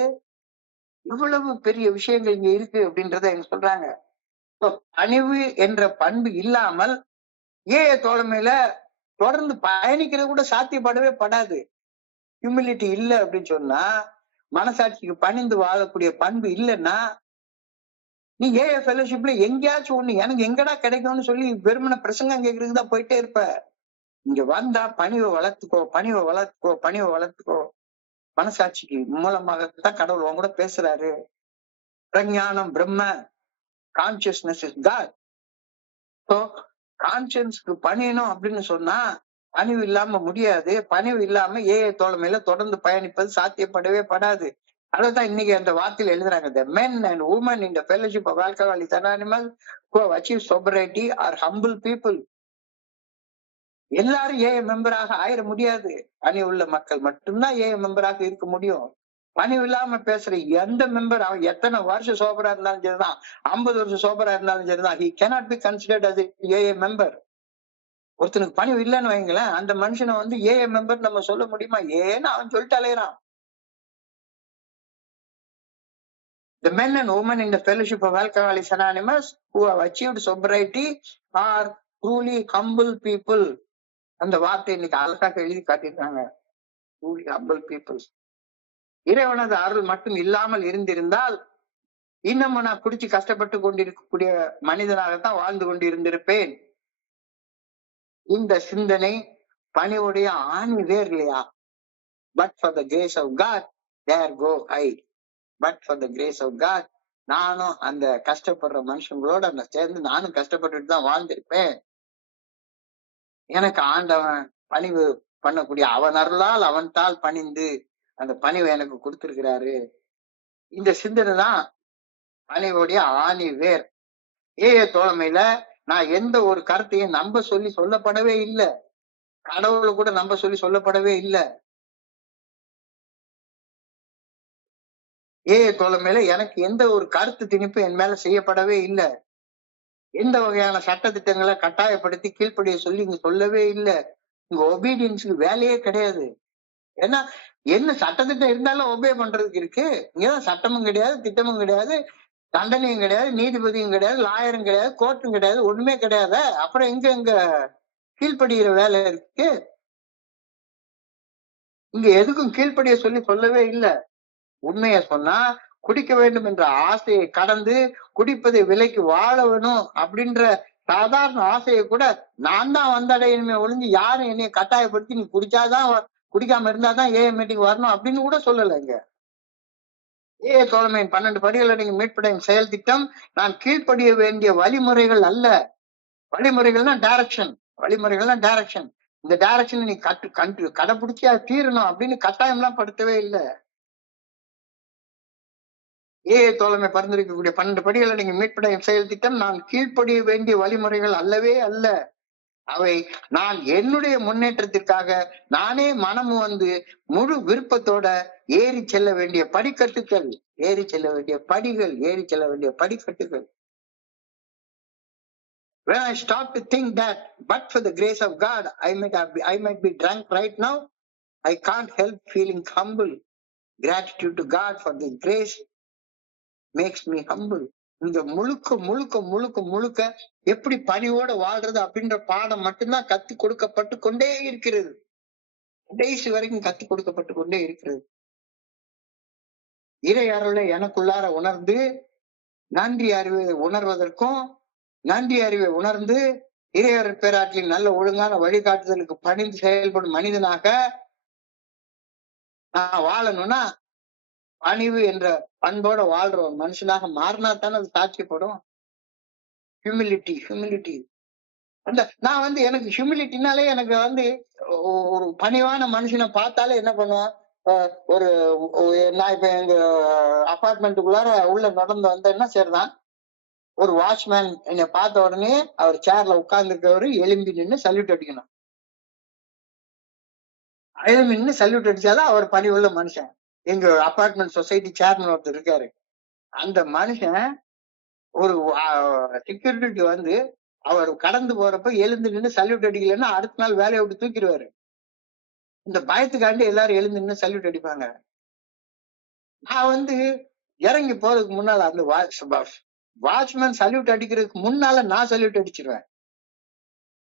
இவ்வளவு பெரிய விஷயங்கள் இங்க இருக்கு அப்படின்றத எங்க சொல்றாங்க. பணிவு என்ற பண்பு இல்லாமல் தோழமையில தொடர்ந்து பயணிக்கிறது கூட சாத்தியப்படவே படாது. ஹியூமிலிட்டி இல்ல அப்படின்னு சொன்னா, மனசாட்சிக்கு பணிந்து வாழக்கூடிய பண்பு இல்லைன்னா நீ ஃபெலோஷிப்ல எங்கேயாச்சும் ஒண்ணு எனக்கு எங்கடா கிடைக்கும்னு சொல்லி வெறுமன பிரசங்கம் கேட்கறதுக்கு தான் போயிட்டே இருப்ப. இங்க வந்தா பணிவை வளர்த்துக்கோ, பணிவை வளர்த்துக்கோ, பணிவை வளர்த்துக்கோ. மனசாட்சிக்கு மூலமாகத்தான் கடவுள் உன் கூட பேசுறாரு. பிரஞானம் பிரம்ம, கான்சியஸ்னஸ் இஸ் காட். கான்சியன்ஸ்க்கு பணியணும் அப்படின்னு சொன்னா பணிவு இல்லாம முடியாது. பணிவு இல்லாம தோழமையில தொடர்ந்து பயணிப்பது சாத்தியப்படவே படாது. அதான் இன்னைக்கு அந்த வார்த்தையில எழுதுறாங்க, the men and women in the fellowship of Alcoholics Anonymous who have achieved sobriety are humble people. எல்லாரும் மெம்பராக ஆயிட முடியாது. பணி உள்ள மக்கள் மட்டும்தான் மெம்பராக இருக்க முடியும். பணிவு இல்லாம பேசுற எந்த மெம்பர் அவன் எத்தனை வருஷம் சோபரா இருந்தாலும் சரிதான், 50 வருஷம் சோபரா இருந்தாலும் சரிதான், he cannot be considered as a member. ஒருத்தனுக்கு பணிவு இல்லைன்னு வைங்களேன், அந்த மனுஷனை மெம்பர் நம்ம சொல்ல முடியுமா? ஏன்னு அவன் சொல்லிட்டு அலையறான். The men and women in the fellowship of Alcoholics Anonymous who have achieved sobriety are truly humble people. அந்த வார்த்தை இன்னைக்கு அழகாக எழுதி காட்டியிருக்காங்க. truly humble people. இறைவனது அருள் மட்டும் இல்லாமல் இருந்திருந்தால் இன்னமும் நான் குடிச்சு கஷ்டப்பட்டு கொண்டிருக்கக்கூடிய மனிதனாகத்தான் வாழ்ந்து கொண்டிருந்திருப்பேன். இந்த சிந்தனை பணிவுடைய ஆணி வேர் இல்லையா? But for the grace of God, there go I. But for the grace of God, நானும் அந்த கஷ்டப்படுற மனுஷங்களோட சேர்ந்து நானும் கஷ்டப்பட்டுட்டு தான் வாழ்ந்திருப்பேன். எனக்கு ஆண்டவன் பணிவு பண்ணக்கூடிய அவன் அருளால் அவன் தாள் பணிந்து அந்த பணிவை எனக்கு கொடுத்திருக்கிறாரு. இந்த சிந்தனை தான் பணிவுடைய ஆணி வேர். தோழமையில நான் எந்த ஒரு கருத்தையும் நம்ப சொல்லி சொல்லப்படவே இல்லை. கடவுளை கூட நம்ப சொல்லி சொல்லப்படவே இல்லை. தோழமையில எனக்கு எந்த ஒரு கருத்து திணிப்பு என் மேல செய்யப்படவே இல்லை. எந்த வகையான சட்ட திட்டங்களை கட்டாயப்படுத்தி கீழ்ப்படிய சொல்லி இங்க சொல்லவே இல்லை. இங்க ஒபீடியன்ஸுக்கு வேலையே கிடையாது. ஏன்னா என்ன சட்டத்திட்டம் இருந்தாலும் ஒபே பண்றதுக்கு இருக்கு. இங்கதான் சட்டமும் கிடையாது, திட்டமும் கிடையாது, தண்டனையும் கிடையாது, நீதிபதியும் கிடையாது, லாயரும் கிடையாது, கோர்ட்டும் கிடையாது, ஒண்ணுமே கிடையாது. அப்புறம் எங்க கீழ்ப்படுகிற வேலை இருக்கு? இங்க எதுக்கும் கீழ்ப்படிய சொல்லவே இல்லை. உண்மைய சொன்னா குடிக்க வேண்டும் என்ற ஆசையை கடந்து குடிப்பதை விலைக்கு வாழ வேணும் அப்படின்ற சாதாரண ஆசையை கூட நான் தான் வந்தடையணுமே ஒழிஞ்சு யாரும் என்னைய கட்டாயப்படுத்தி நீ குடிச்சாதான் குடிக்காம இருந்தாதான் மீட்டிங் வரணும் அப்படின்னு கூட சொல்லலைங்க. தோழமையின் 12 படிகளை நீங்க மீட்படையும் செயல் திட்டம் நான் கீழ்ப்படிய வேண்டிய வழிமுறைகள் அல்ல. வழிமுறைகள்னா டைரக்ஷன். இந்த டைரக்ஷன் நீ கடைபிடிச்சியா தீரணும் அப்படின்னு கட்டாயம் எல்லாம் படுத்தவே இல்லை. தோழமை பரிந்துரைக்கக்கூடிய 12 படிகளை நீங்க மீட்படையும் செயல் திட்டம் நான் கீழ்ப்படிய வேண்டிய வழிமுறைகள் அல்லவே அல்ல. அவை நான் என்னுடைய முன்னேற்றத்திற்காக நானே மனம் முழு விருப்பத்தோட ஏறி செல்ல வேண்டிய படிக்கட்டுகள், ஏறி செல்ல வேண்டிய படிகள், ஏறி செல்ல வேண்டிய படிக்கட்டுகள். When I stop to think that, but for the grace of God, I might be drunk right now, I can't help feeling humble. Gratitude to God for this grace makes me humble. இந்த முழுக்க முழுக்க முழுக்க முழுக்க எப்படி பணிவோட வாழ்றது அப்படின்ற பாடம் மட்டும்தான் கத்து கொடுக்கப்பட்டு கொண்டே இருக்கிறது. கடைசி வரைக்கும் கத்து கொடுக்கப்பட்டு கொண்டே இருக்கிறது. இறை அருளை எனக்குள்ளார உணர்ந்து நன்றி அறிவை உணர்வதற்கும், நன்றி அறிவை உணர்ந்து இறையருள் பேராற்றில் நல்ல ஒழுங்கான வழிகாட்டுதலுக்கு பணிந்து செயல்படும் மனிதனாக நான் வாழணும்னா, பணிவு என்ற பண்போட வாழ்ற ஒரு மனுஷனாக மாறினா தானே அது சாட்சிப்படும். ஹியூமிலிட்டி. அந்த நான் எனக்கு ஹியூமிலிட்டினாலே எனக்கு ஒரு பணிவான மனுஷனை பார்த்தாலே என்ன பண்ணுவேன், ஒரு நான் இப்ப எங்க அபார்ட்மெண்ட்டுக்குள்ளார உள்ள நடந்து வந்தேன்னா சரிதான், ஒரு வாட்ச்மேன் என்னை பார்த்த உடனே அவர் சேர்ல உட்கார்ந்து இருக்கவரு எழும்பி நின்று சல்யூட் அடிக்கணும். எழும்பி நின்று சல்யூட் அடிச்சாதான் அவர் பணிவுள்ள மனுஷன். எங்க அபார்ட்மெண்ட் சொசைட்டி சேர்மன் ஒருத்தர் இருக்காரு. அந்த மனுஷன் ஒரு செக்யூரிட்டி அவர் கடந்து போறப்ப எழுந்து நின்று சல்யூட் அடிக்கலன்னா அடுத்த நாள் வேலையை விட்டு தூக்கிடுவாரு. இந்த பயத்துக்காண்டி எல்லாரும் எழுந்து நின்று சல்யூட் அடிப்பாங்க. நான் இறங்கி போறதுக்கு முன்னால அந்த வாட்ச்மேன் சல்யூட் அடிக்கிறதுக்கு முன்னால நான் சல்யூட் அடிச்சிருவேன்.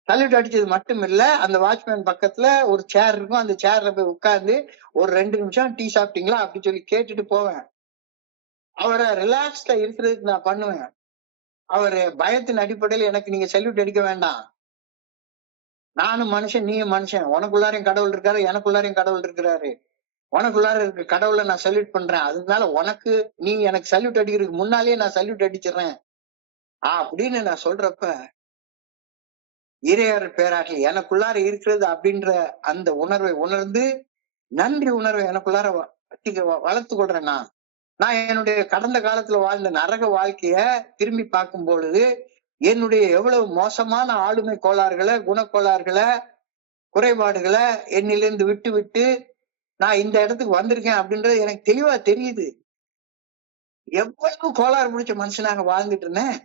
சல்யூட் அடிச்சது மட்டும் இல்ல, அந்த வாட்ச்மேன் பக்கத்துல ஒரு சேர் இருக்கும், அந்த சேர்ல போய் உட்கார்ந்து ஒரு 2 நிமிஷம் டீ சாப்பிட்டீங்களா அப்படின்னு சொல்லி கேட்டுட்டு போவேன். அவரை ரிலாக்ஸ்டா இருக்கிறதுக்கு நான் பண்ணுவேன். அவரு பயத்தின் அடிப்படையில் எனக்கு நீங்க சல்யூட் அடிக்க வேண்டாம், நானும் மனுஷன் நீயும் மனுஷன், உனக்குள்ளாரையும் கடவுள் இருக்காரு, எனக்குள்ளாரையும் கடவுள் இருக்கிறாரு, உனக்குள்ளார இருக்க கடவுளை நான் சல்யூட் பண்றேன், அதனால நீ எனக்கு சல்யூட் அடிக்கிறதுக்கு முன்னாலேயே நான் சல்யூட் அடிச்சிடறேன் அப்படின்னு நான் சொல்றப்ப இறையருள் பேராற்றல் எனக்குள்ளார இருக்கிறது அப்படின்ற அந்த உணர்வை உணர்ந்து நன்றி உணர்வை எனக்குள்ளார வளர்த்து கொள்றேன். நான் என்னுடைய கடந்த காலத்துல வாழ்ந்த நரக வாழ்க்கைய திரும்பி பார்க்கும் பொழுது என்னுடைய எவ்வளவு மோசமான ஆளுமை கோளாறுகளை, குணக்கோளாறுகளை, குறைபாடுகளை என்னிலிருந்து விட்டு விட்டு நான் இந்த இடத்துக்கு வந்திருக்கேன் அப்படின்றது எனக்கு தெளிவா தெரியுது. எவ்வளவு கோளாறு பிடிச்ச மனுஷனாக வாழ்ந்துட்டு இருந்தேன்,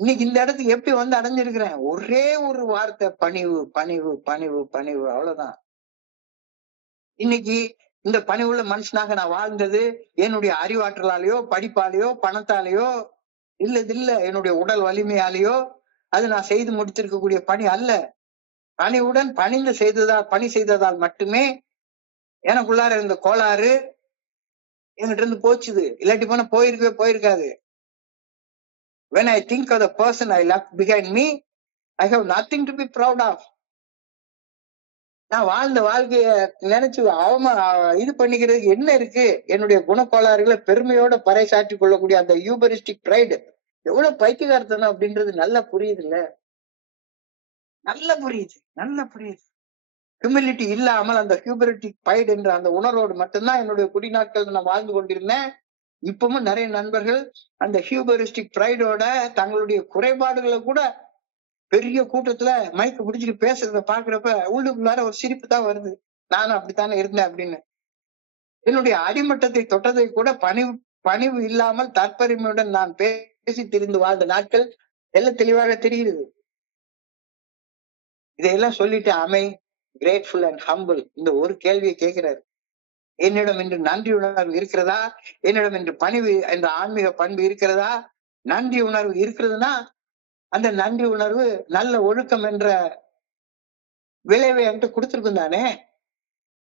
இன்னைக்கு இந்த இடத்துக்கு எப்படி அடைஞ்சிருக்கிறேன். ஒரே ஒரு வார்த்தை, பணிவு பணிவு பணிவு பணிவு, அவ்வளவுதான். இன்னைக்கு இந்த பணிவுள்ள மனுஷனாக நான் வாழ்ந்தது என்னுடைய அறிவாற்றலாலேயோ படிப்பாலேயோ பணத்தாலேயோ இல்ல என்னுடைய உடல் வலிமையாலேயோ அது நான் செய்து முடித்திருக்கக்கூடிய பணி அல்ல. பணிவுடன் பணி செய்ததால் மட்டுமே எனக்குள்ளார இருந்த கோளாறு என்கிட்ட இருந்து போச்சுது. இல்லாட்டி போனா போயிருக்காது. When I think of the person I left behind me, I have nothing to be proud of. நான் வாழ்ந்த வாழ்க்கைய நினைச்சு இது பண்ணிக்கிறதுக்கு என்ன இருக்கு? என்னுடைய குணக்கோளாறுகளை பெருமையோட பறைசாற்றி கொள்ளக்கூடிய அந்த ஹியூபரிஸ்டிக் பிரைடு எவ்வளவு பைத்தியகாரத்தனம் அப்படின்றது நல்லா புரியுது இல்ல? நல்லா புரியுது. ஹியூமிலிட்டி இல்லாமல் அந்த ஹியூபரிஸ்டிக் பிரைடு என்ற அந்த உணர்வோடு மட்டும்தான் என்னுடைய குடிநாட்கள் நான் வாழ்ந்து கொண்டிருந்தேன். இப்பவும் நிறைய நண்பர்கள் அந்த ஹியூபரிஸ்டிக் பிரைடோட தங்களுடைய குறைபாடுகளை கூட பெரிய கூட்டத்துல மைக்கு பிடிச்சிட்டு பேசுறத பாக்குறப்ப உள்ளுக்குள்ளார ஒரு சிரிப்பு தான் வருது. நானும் அப்படித்தானே இருந்தேன் அப்படின்னு. என்னுடைய அடிமட்டத்தை தொட்டதை கூட பணிவு இல்லாமல் தற்பெருமையுடன் நான் பேசி திரிந்து வாழ்ந்த நாட்கள் எல்லாம் தெளிவாக தெரியுது. இதையெல்லாம் சொல்லிட்டு கிரேட்ஃபுல் அண்ட் ஹம்பிள் இந்த ஒரு கேள்வியை கேட்கிறாரு. என்னிடம் இன்று நன்றி உணர்வு இருக்கிறதா? என்னிடம் இன்று பணிவு என்ற ஆன்மீக பண்பு இருக்கிறதா? நன்றி உணர்வு இருக்கிறதுனா அந்த நன்றி உணர்வு நல்ல ஒழுக்கம் என்ற விளைவை என்கிட்ட கொடுத்திருக்கும் தானே.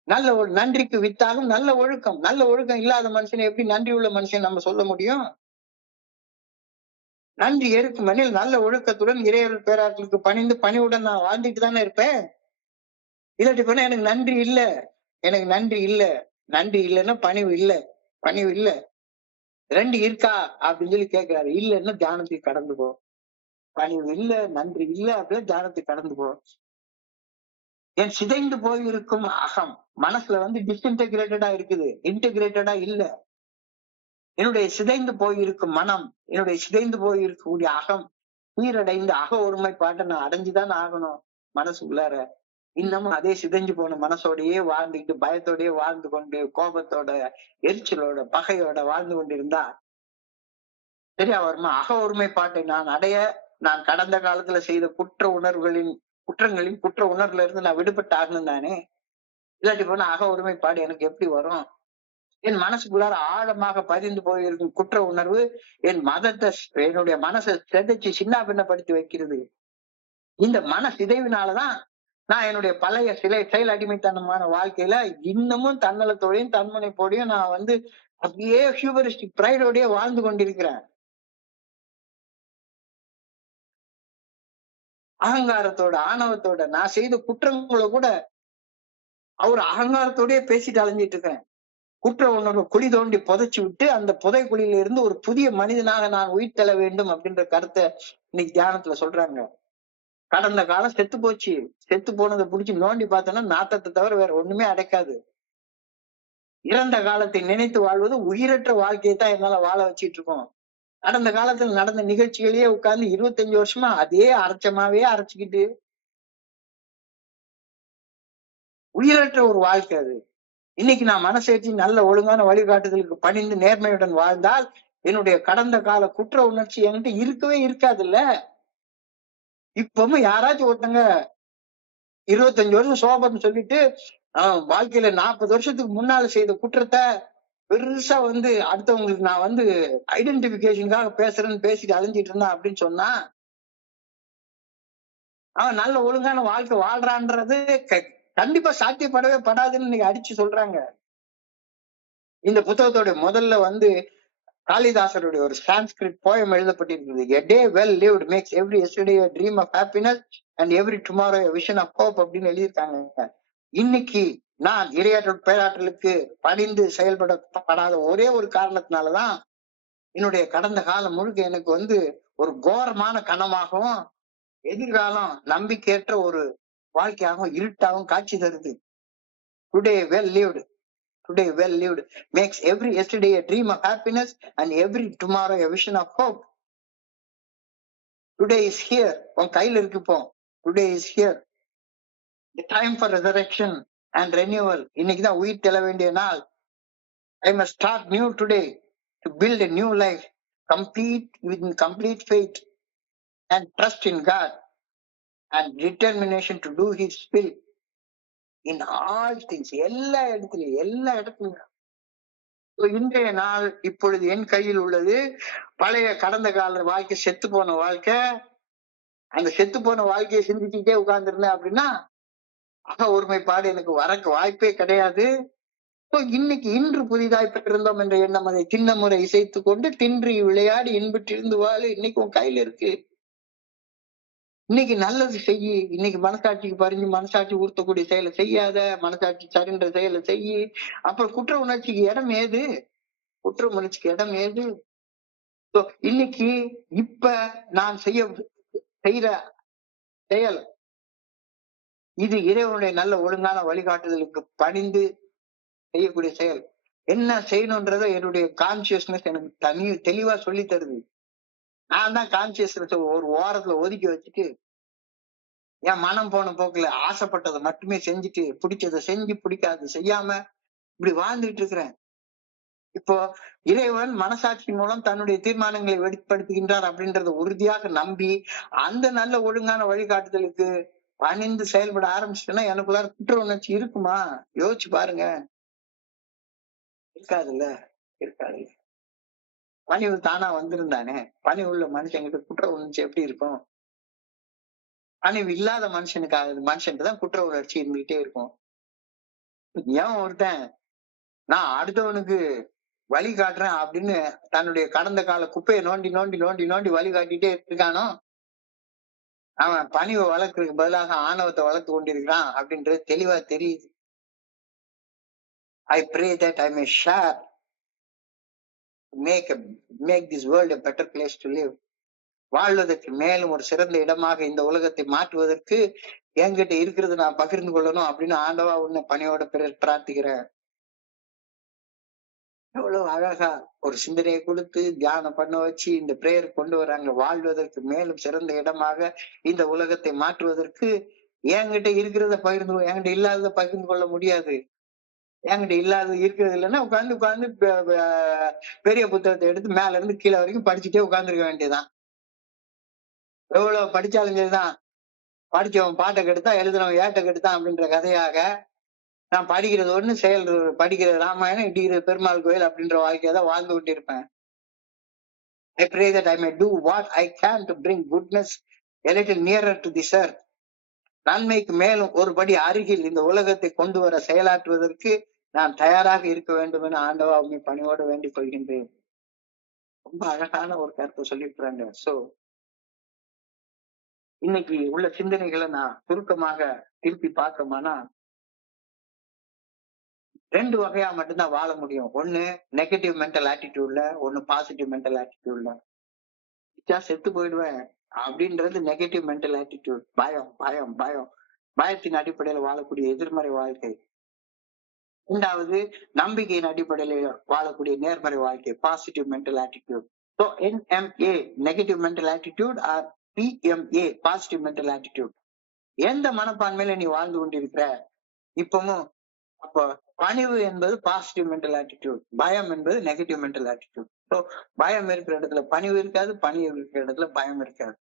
நல்ல ஒரு நன்றிக்கு வித்தாகும் நல்ல ஒழுக்கம் இல்லாத மனுஷனை எப்படி நன்றி உள்ள மனுஷன் நம்ம சொல்ல முடியும்? நன்றி இருக்கும் எனில் நல்ல ஒழுக்கத்துடன் இறையருள் பேராற்றலுக்கு பணிந்து பணிவுடன் நான் வாழ்ந்துட்டு தானே இருப்பேன். இல்லாட்டி போனா எனக்கு நன்றி இல்ல. நன்றி இல்லைன்னா பணிவு இல்ல. 2 இருக்கா அப்படின்னு சொல்லி கேட்கிறாரு. இல்லைன்னா தியானத்துக்கு கடந்து போ. பணிவு இல்ல, நன்றி இல்ல அப்படின்னு தியானத்துக்கு கடந்து போ. என் சிதைந்து போயிருக்கும் அகம் மனசுல டிஸ்இன்டகிரேட்டடா இருக்குது, இன்டகிரேட்டடா இல்ல. என்னுடைய சிதைந்து போயிருக்கும் மனம், என்னுடைய சிதைந்து போயிருக்கக்கூடிய அகம் சீரடைந்து அக ஒருமைப்பாட்டை நான் அடைஞ்சுதான் ஆகணும். மனசு உள்ளார இன்னமும் அதே சிதைஞ்சு போன மனசோடையே வாழ்ந்துக்கிட்டு பயத்தோடயே வாழ்ந்து கொண்டு கோபத்தோட எரிச்சலோட பகையோட வாழ்ந்து கொண்டிருந்தா சரியா வருமா? அக ஒருமைப்பாட்டை நான் அடைய நான் கடந்த காலத்துல செய்த குற்றங்களின் குற்ற உணர்வுல இருந்து நான் விடுபட்டு ஆகணும் தானே. இல்லாட்டி போனா அக ஒருமைப்பாடு எனக்கு எப்படி வரும்? என் மனசுக்குள்ளார ஆழமாக பதிந்து போயிருக்கும் குற்ற உணர்வு என் மதத்தை என்னுடைய மனசை சிதைச்சு சின்னாபின்னப்படுத்தி வைக்கிறது. இந்த மன சிதைவினாலதான் நான் என்னுடைய பழைய செயல் அடிமைத்தனமான வாழ்க்கையில இன்னமும் தன்னலத்தோடையும் தன்முனைப்போடையும் நான் அப்படியே ஹியூபரிஸ்டிக் பிரைடோடய வாழ்ந்து கொண்டிருக்கிறேன். அகங்காரத்தோட, ஆணவத்தோட நான் செய்த குற்றங்களை கூட அவர் அகங்காரத்தோடய பேசிட்டு அலைஞ்சிட்டு இருக்கேன். குற்ற உணர்வு குழி தோண்டி புதைச்சு விட்டு அந்த புதை குழியில இருந்து ஒரு புதிய மனிதனாக நான் உயிர் தள்ள வேண்டும் அப்படின்ற கருத்தை இன்னைக்கு தியானத்துல சொல்றாங்க. கடந்த காலம் செத்து போச்சு. செத்து போனதை புடிச்சு நோண்டி பார்த்தோன்னா நாத்தத்தை தவிர வேற ஒண்ணுமே அடைக்காது. இறந்த காலத்தை நினைத்து வாழ்வது உயிரற்ற வாழ்க்கையை தான் என்னால வாழ வச்சிட்டு இருக்கோம். கடந்த காலத்துல நடந்த நிகழ்ச்சிகளையே உட்கார்ந்து 25 வருஷமா அதே அரைச்சமாவே அரைச்சுக்கிட்டு உயிரற்ற ஒரு வாழ்க்கை அது. இன்னைக்கு நான் மனசேற்றி நல்ல ஒழுங்கான வழிகாட்டுதலுக்கு பணிந்து நேர்மையுடன் வாழ்ந்தால் என்னுடைய கடந்த கால குற்ற உணர்ச்சி என்கிட்ட இருக்கவே இருக்காதுல்ல. இப்பவும் யாராச்சும் ஒருத்தங்க 25 வருஷம் சோபன்னு சொல்லிட்டு வாழ்க்கையில 40 வருஷத்துக்கு முன்னால செய்த குற்றத்தை பெருசா அடுத்தவங்களுக்கு நான் ஐடென்டிபிகேஷனுக்காக பேசுறேன்னு பேசிட்டு அலைஞ்சிட்டு இருந்தான் அப்படின்னு சொன்னா அவன் நல்ல ஒழுங்கான வாழ்க்கை வாழ்றான்றது கண்டிப்பா சாத்தியப்படவே படாதுன்னு இன்னைக்கு அடிச்சு சொல்றாங்க. இந்த புத்தகத்தோட முதல்ல காளிதாசருடைய ஒரு சான்ஸ்கிரிட் போயம் எழுதப்பட்டிருக்கிறது. A day well lived makes every yesterday a dream of happiness and every tomorrow a vision of hope அப்படின்னு எழுதியிருக்காங்க. இன்னைக்கு நான் இரையாற்றல் பேராற்றலுக்கு பணிந்து செயல்படப்படாத ஒரே ஒரு காரணத்தினாலதான் என்னுடைய கடந்த காலம் முழுக்க எனக்கு ஒரு கோரமான கனமாகவும் எதிர்காலம் நம்பிக்கையற்ற ஒரு வாழ்க்கையாகவும் இருட்டாகவும் காட்சி தருது. Today well lived makes every yesterday a dream of happiness and every tomorrow a vision of hope. Today is here. உன் கையில இருக்கு இப்போ. Today is here. The time for resurrection and renewal. இன்னைக்குதான் உயிர் தெள்ள வேண்டிய நாள். I must start new today to build a new life, with complete faith and trust in God and determination to do His will in all things. எல்லா இடத்துலயும் இன்றைய நாள் இப்பொழுது என் கையில் உள்ளது. பழைய கடந்த கால வாழ்க்கை, செத்து போன வாழ்க்கை. அந்த செத்து போன வாழ்க்கையை சிந்திச்சுட்டே உட்கார்ந்துருந்தேன் அப்படின்னா அக ஒருமைப்பாடு எனக்கு வரக்கு வாய்ப்பே கிடையாது. இன்னைக்கு இன்று புதிதாய் பெற்றிருந்தோம் என்ற எண்ணம் அதை திண்ண முறை இசைத்து கொண்டு தின்றி விளையாடி இன்பற்றிருந்து வாழு. இன்னைக்கு உன் கையில இருக்கு. இன்னைக்கு நல்லது செய்யி. இன்னைக்கு மனசாட்சிக்கு பறிஞ்சு மனசாட்சி ஊர்த்தக்கூடிய செயலை செய்யாத, மனசாட்சி சரின்ற செயலை செய்யி. அப்புறம் குற்ற உணர்ச்சிக்கு இடம் ஏது? குற்ற உணர்ச்சிக்கு இடம் ஏது? இன்னைக்கு இப்ப நான் செய்யற செயல் இது இறைவனுடைய நல்ல ஒழுங்கான வழிகாட்டுதலுக்கு பணிந்து செய்யக்கூடிய செயல். என்ன செய்யணும்ன்றத என்னுடைய கான்சியஸ்னஸ் எனக்கு தெளிவா சொல்லி தருது. நான் தான் கான்சியஸ்னஸ் ஒரு ஓரத்துல ஒதுக்கி வச்சுட்டு என் மனம் போன போக்குல ஆசைப்பட்டதை மட்டுமே செஞ்சுட்டு பிடிச்சதை செஞ்சு பிடிக்காத செய்யாம இப்படி வாழ்ந்துட்டு இருக்கிறேன். இப்போ இறைவன் மனசாட்சி மூலம் தன்னுடைய தீர்மானங்களை வெளிப்படுத்துகின்றார் அப்படின்றத உறுதியாக நம்பி அந்த நல்ல ஒழுங்கான வழிகாட்டுதலுக்கு பணிந்து செயல்பட ஆரம்பிச்சுட்டேன்னா எனக்குள்ளார குற்ற உணர்ச்சி இருக்குமா? யோசிச்சு பாருங்க. இருக்காதுல்ல. பணிவு தானா வந்திருந்தானே. பணிவு உள்ள மனுஷங்கிட்ட குற்ற உணர்ச்சி எப்படி இருக்கும்? பணிவு இல்லாத மனுஷனுக்கு தான் குற்ற உணர்ச்சி இருந்துகிட்டே இருக்கும். ஏன் ஒருத்தன் நான் அடுத்தவனுக்கு வழி காட்டுறேன் அப்படின்னு தன்னுடைய கடந்த கால குப்பையை நோண்டி நோண்டி நோண்டி நோண்டி வழி காட்டிட்டே இருக்கானோ அவன் பணிவை வளர்க்கறதுக்கு பதிலாக ஆணவத்தை வளர்த்து கொண்டிருக்கிறான் அப்படின்றது தெளிவா தெரியுது. I pray that I may share, make this world a better place to live. வாழ்வதற்கு மேலும் ஒரு சிறந்த இடமாக இந்த உலகத்தை மாற்றுவதற்கு என்கிட்ட இருக்கிறது நான் பகிர்ந்து கொள்ளணும் அப்படின்னு ஆண்டவா உன்னை பணியோட பிரார்த்திக்கிறேன். எவ்வளவு அழகா ஒரு சிந்தனையை கொடுத்து தியானம் பண்ண வச்சு இந்த பிரேயர் கொண்டு வராங்க. வாழ்வதற்கு மேலும் சிறந்த இடமாக இந்த உலகத்தை மாற்றுவதற்கு என்கிட்ட இருக்கிறத பகிர்ந்து, என்கிட்ட இல்லாததை பகிர்ந்து கொள்ள முடியாது. என்கிட்ட இல்லாதது இருக்கிறது இல்லைன்னா உட்கார்ந்து பெரிய புத்தகத்தை எடுத்து மேல இருந்து கீழே வரைக்கும் படிச்சுட்டே உட்கார்ந்துருக்க வேண்டியதான். எவ்வளவு படிச்சாலும் சரிதான், படிச்சவன் பாட்டை கெடுத்தான், எழுதுனவன் ஏட்டை கெடுத்தான் அப்படின்ற கதையாக நான் படிக்கிறது ஒண்ணு, செயல் படிக்கிறது ராமாயணம், இடிக்கிறது பெருமாள் கோயில் அப்படின்ற வாழ்க்கையை தான் வாழ்ந்து கொண்டிருப்பேன். I pray that I may do what I can to bring goodness a little nearer to this earth. நன்மைக்கு மேலும் ஒருபடி அருகில் இந்த உலகத்தை கொண்டு வர செயலாற்றுவதற்கு நான் தயாராக இருக்க வேண்டும் என ஆண்டவா உண்மை பணியோடு வேண்டிக் கொள்கின்றேன். ரொம்ப அழகான ஒரு கருத்தை சொல்லியிருக்கிறாங்க. சோ இன்னைக்கு உள்ள சிந்தனைகளை நான் சுருக்கமாக திருப்பி பார்த்தோம்னா, 2 வகையா மட்டும்தான் வாழ முடியும். ஒண்ணு நெகட்டிவ் மென்டல் ஆட்டிடியூட்ல, ஒண்ணு பாசிட்டிவ் மென்டல் ஆட்டிடியூட்ல. செத்து போயிடுவேன் அப்படின்றது நெகட்டிவ் மென்டல் ஆட்டிடியூட். பயம் பயம் பயம், பயத்தின் அடிப்படையில வாழக்கூடிய எதிர்மறை வாழ்க்கை. 2வது நம்பிக்கையின் அடிப்படையில வாழக்கூடிய நேர்மறை வாழ்க்கை, positive mental attitude. So NMA negative mental attitude, or PMA positive mental attitude. எந்த மனப்பான்மையில நீ வாழ்ந்து கொண்டிருக்கிற இப்பவும்? அப்போ பணிவு என்பது பாசிட்டிவ் மென்டல் ஆட்டிடியூட், பயம் என்பது நெகட்டிவ் மென்டல் ஆட்டிடியூட். ஸோ பயம் இருக்கிற இடத்துல பணிவு இருக்காது, பணிவு இருக்கிற இடத்துல பயம் இருக்காது.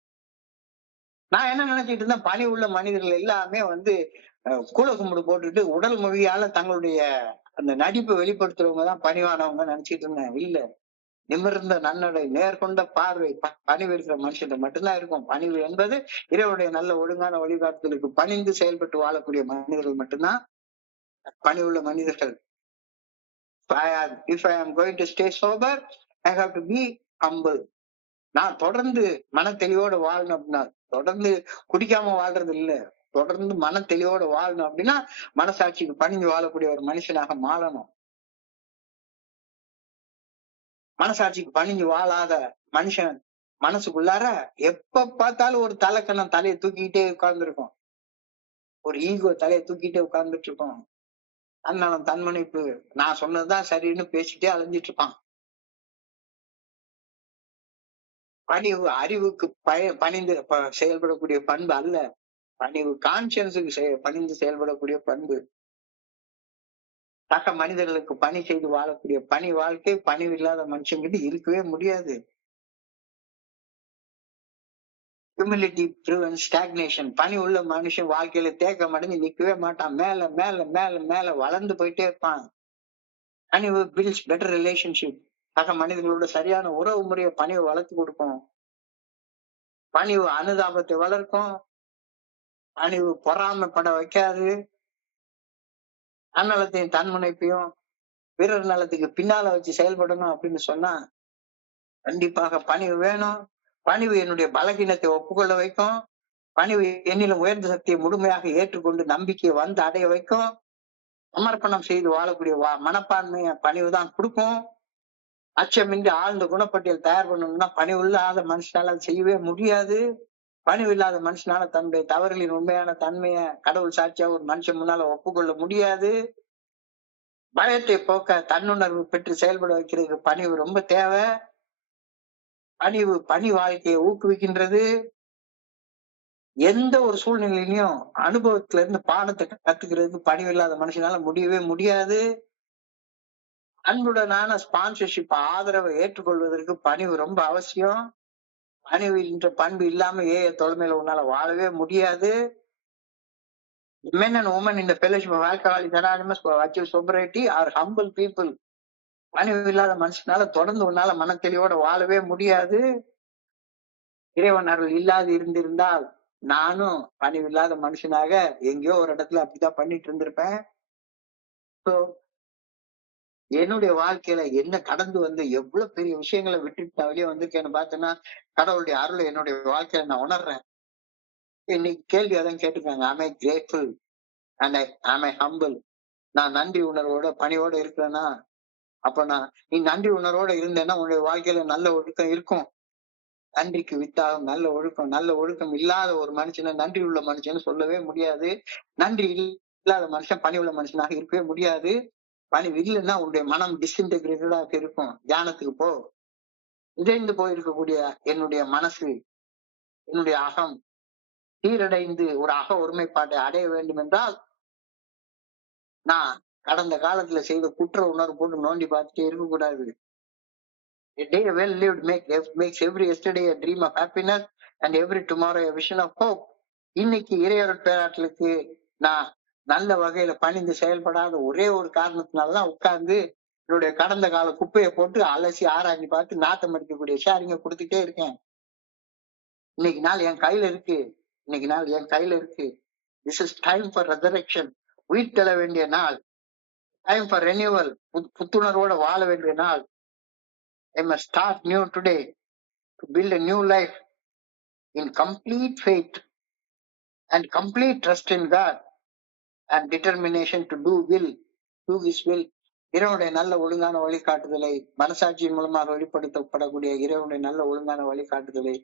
நான் என்ன நினைச்சிட்டு இருந்தேன், பணி உள்ள மனிதர்கள் எல்லாமே கூல கும்பிடு போட்டுட்டு உடல் மொழியால தங்களுடைய அந்த நடிப்பை வெளிப்படுத்துறவங்க தான் பணிவானவங்க நினைச்சிட்டு இருந்தேன். இல்ல, நிமிர்ந்த நன்னடை, நேர்கொண்ட பார்வை, பணிவு இருக்கிற மனுஷன் மட்டும்தான் இருக்கும். பணிவு என்பது இறைவனுடைய நல்ல ஒழுங்கான வழிகாட்டுதலுக்கு பணிந்து செயல்பட்டு வாழக்கூடிய மனிதர்கள் மட்டும்தான் பணிவுள்ள மனிதர்கள். If I am going to stay sober, I have to be humble. நான் தொடர்ந்து மன தெளிவோட வாழணும் அப்படின்னா, தொடர்ந்து குடிக்காம வாழ்றது இல்ல, தொடர்ந்து மன தெளிவோட வாழணும் அப்படின்னா மனசாட்சிக்கு பணிஞ்சு வாழக்கூடிய ஒரு மனுஷனாக மாறணும். மனசாட்சிக்கு பணிஞ்சு வாழாத மனுஷன் மனசுக்குள்ளார எப்ப பார்த்தாலும் ஒரு தலைக்கணம் தலையை தூக்கிக்கிட்டே உட்கார்ந்துருக்கும், ஒரு ஈகோ தலையை தூக்கிட்டே உட்கார்ந்துட்டு இருக்கும். அதனால தன்மனைப்பு, நான் சொன்னதுதான் சரின்னு பேசிட்டே அலைஞ்சிட்டு இருப்பான். பணிவு அறிவுக்கு பணிந்து செயல்படக்கூடிய பண்பு அல்ல, பணிவு கான்சியன்ஸுக்கு பணிந்து செயல்படக்கூடிய பண்பு. சக மனிதர்களுக்கு பணி செய்து வாழக்கூடிய பணி வாழ்க்கை பணிவு இல்லாத மனுஷங்கிட்ட இருக்கவே முடியாது. Humility prevents stagnation. பணி உள்ள மனுஷன் வாழ்க்கையில தேக்கம் அடைஞ்சு நிக்கவே மாட்டான், மேல மேல மேல மேல வளர்ந்து போயிட்டே இருப்பான். பணிவு பில்ட்ஸ் பெட்டர் ரிலேஷன்ஷிப். சக மனிதர்களோட சரியான உறவு முறையை பணிவு வளர்த்து கொடுக்கும். பணிவு அனுதாபத்தை வளர்க்கும். பணிவு பொறாமைப்பட வைக்காது. தன்னலத்தையும் தன்முனைப்பையும் பிறர் நலத்துக்கு பின்னால வச்சு செயல்படணும் அப்படின்னு சொன்னா கண்டிப்பாக பணிவு வேணும். பணிவு என்னுடைய பலகீனத்தை ஒப்புக்கொள்ள வைக்கும். பணிவு என்னிலும் உயர்ந்த சக்தியை முழுமையாக ஏற்றுக்கொண்டு நம்பிக்கையை அடைய வைக்கும். சமர்ப்பணம் செய்து வாழக்கூடிய மனப்பான்மைய பணிவு தான் கொடுக்கும். அச்சமின்றி ஆழ்ந்த குணப்பட்டியல் தயார் பண்ணணும்னா பணிவு இல்லாத மனுஷனால செய்யவே முடியாது. பணிவு இல்லாத மனுஷனால தன்னுடைய தவறுகளின் உண்மையான தன்மைய கடவுள் சாட்சியா ஒரு மனுஷன் முன்னால ஒப்புக்கொள்ள முடியாது. பயத்தை போக்க தன்னுணர்வு பெற்று செயல்பட வைக்கிறதுக்கு பணிவு ரொம்ப தேவை. பணிவு பணி வாழ்க்கையை ஊக்குவிக்கின்றது. எந்த ஒரு சூழ்நிலையிலையும் அனுபவத்துல இருந்து பாடத்தை கத்துக்கிறதுக்கு பணிவு இல்லாத மனுஷனால முடியவே முடியாது. அன்புடனான ஸ்பான்சர்ஷிப் ஆதரவை ஏற்றுக்கொள்வதற்கு பணிவு ரொம்ப அவசியம். பணிவு என்ற பண்பு இல்லாம தொலைமையில உன்னால வாழவே முடியாது. Men and women in the fellowship of Alcoholics Anonymous who have achieved sobriety are humble people. பணிவு இல்லாத மனுஷனால தொடர்ந்து உன்னால மன தெளிவோட வாழவே முடியாது. இறைவன் அருள் இல்லாது இருந்திருந்தால் நானும் பணிவு இல்லாத மனுஷனாக எங்கேயோ ஒரு இடத்துல அப்படிதான் பண்ணிட்டு இருந்திருப்பேன். என்னுடைய வாழ்க்கையில என்ன கடந்து வந்து எவ்வளவு பெரிய விஷயங்களை விட்டுட்டு நான் வெளியே வந்திருக்கேன்னு பார்த்தேன்னா கடவுளுடைய அருளை என்னுடைய வாழ்க்கையில நான் உணர்றேன். இன்னைக்கு கேள்வி அதான் கேட்டுக்காங்க, am I grateful and am I humble? நான் நன்றி உணர்வோட பணியோட இருக்கிறேன்னா, அப்ப நீ நன்றி உணர்வோட இருந்தேன்னா உன்னுடைய வாழ்க்கையில நல்ல ஒழுக்கம் இருக்கும். நன்றிக்கு வித்தாகும் நல்ல ஒழுக்கம். நல்ல ஒழுக்கம் இல்லாத ஒரு மனுஷனை நன்றி உள்ள மனுஷன்னு சொல்லவே முடியாது. நன்றி இல்லாத மனுஷன் பணி உள்ள மனுஷனாக இருக்கவே முடியாது. பணிவு இல்லைன்னா உன்னுடைய மனம் டிஸ்இன்டெகிரேட்டடாக இருக்கும். தியானத்துக்கு போ. இதைந்து போயிருக்கக்கூடிய என்னுடைய மனசு, என்னுடைய அகம் சீரடைந்து ஒரு அக ஒருமைப்பாட்டை அடைய வேண்டும் என்றால் நான் கடந்த காலத்துல செய்த குற்ற உணர்வு போட்டு நோண்டி பார்த்துட்டே இருக்கக்கூடாது. A day well lived makes every yesterday a dream of happiness, and every tomorrow a vision of hope. இன்னைக்கு இறையருட் பேராற்றலுக்கு நான் நல்ல வகையில பணிந்து செயல்படாத ஒரே ஒரு காரணத்தினாலதான் உட்கார்ந்து என்னுடைய கடந்த கால குப்பையை போட்டு அலசி ஆராய்ச்சி பார்த்து நாத்தம் அடிக்கக்கூடிய ஷேரிங்க கொடுத்துட்டே இருக்கேன். இன்னைக்கு நாள் என் கையில இருக்கு. இன்னைக்கு நாள் என் கையில இருக்கு. This is time for resurrection. உயிர் தெள வேண்டிய நாள். Time for renewal. புத்துணர்வோட வாழ வேண்டிய நாள். I must start new today to build a new life in complete faith and complete trust in God and determination to do his will. இறைவனுடைய நல்ல ஒழுங்கான வழிகாட்டுதலை, மனசாட்சியின் மூலமாக வெளிப்படுத்தப்படக்கூடிய இறைவனுடைய நல்ல ஒழுங்கான வழிகாட்டுதலை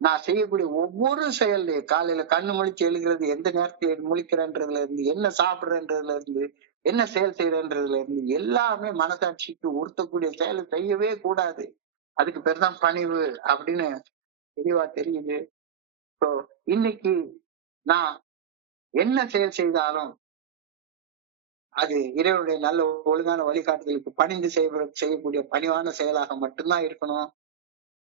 நான் செய்யக்கூடிய ஒவ்வொரு செயல்லையும், காலையில கண்ணு முழிச்சு எழுகிறது, எந்த நேரத்தில் முழிக்கிறேன்றதுல இருந்து, என்ன சாப்பிடுறேன்றதுல இருந்து, என்ன செயல் செய்யறேன்றதுல இருந்து, எல்லாமே மனசாட்சிக்கு உறுத்தக்கூடிய செயலை செய்யவே கூடாது. அதுக்கு பேர் தான் பணிவு அப்படின்னு தெளிவா தெரியுது. ஸோ இன்னைக்கு நான் என்ன செயல் செய்தாலும் அது இறைவனுடைய நல்ல ஒழுங்கான வழிகாட்டுதலுக்கு பணிந்து செய்யக்கூடிய பணிவான செயலாக மட்டும்தான் இருக்கணும்.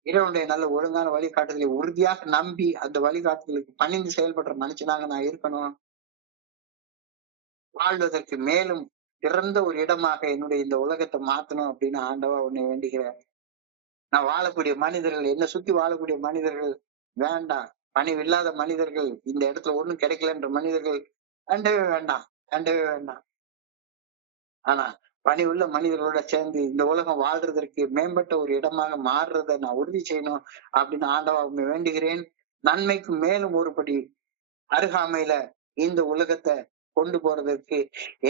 இறைவனுடைய நல்ல ஒழுங்கான வழிகாட்டுதலை உறுதியாக நம்பி அந்த வழிகாட்டுதலுக்கு பணிந்து செயல்படுற மனுஷனாக நான் இருக்கணும். வாழ்வதற்கு மேலும் சிறந்த ஒரு இடமாக என்னுடைய இந்த உலகத்தை மாத்தணும் அப்படின்னு ஆண்டவா உன்னை வேண்டுகிறேன். நான் வாழக்கூடிய மனிதர்கள், என்ன சுத்தி வாழக்கூடிய மனிதர்கள் வேண்டாம். பணிவில்லாத மனிதர்கள், இந்த இடத்துல ஒண்ணும் கிடைக்கலன்ற மனிதர்கள் வேண்டவே வேண்டாம், வேண்டவே வேண்டாம். ஆனா பணிவுள்ள மனிதர்களோட சேர்ந்து இந்த உலகம் வாழ்றதற்கு மேம்பட்ட ஒரு இடமாக மாறுறத நான் உறுதி செய்யணும் அப்படின்னு ஆண்டவா உண்மை வேண்டுகிறேன். நன்மைக்கு மேலும் ஒருபடி அருகாமையில இந்த உலகத்தை கொண்டு போறதற்கு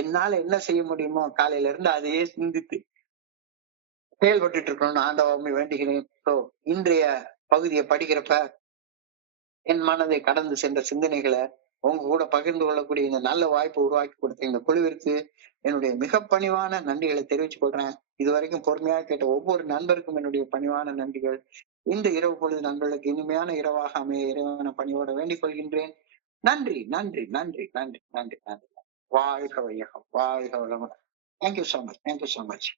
என்னால என்ன செய்ய முடியுமோ காலையில இருந்து அதையே சிந்தித்து செயல்பட்டு இருக்கணும்னு ஆண்டவா உண்மை வேண்டுகிறேன். ஸோ இன்றைய பகுதியை படிக்கிறப்ப என் மனதை கடந்து சென்ற சிந்தனைகளை உங்க கூட பகிர்ந்து கொள்ளக்கூடிய இந்த நல்ல வாய்ப்பை உருவாக்கி கொடுத்த இந்த குழுவிற்கு என்னுடைய மிக பணிவான நன்றிகளை தெரிவித்துக் கொள்றேன். இதுவரைக்கும் பொறுமையாக கேட்ட ஒவ்வொரு நண்பருக்கும் என்னுடைய பணிவான நன்றிகள். இந்த இரவு பொழுது நண்பர்களுக்கு இனிமையான இரவாக அமைய இறைவன பணியோட வேண்டிக் கொள்கின்றேன். நன்றி, நன்றி, நன்றி, நன்றி, நன்றி, நன்றி. வாழ்க வையகம், வாழ்க வளமுடன். Thank you so much, thank you so much.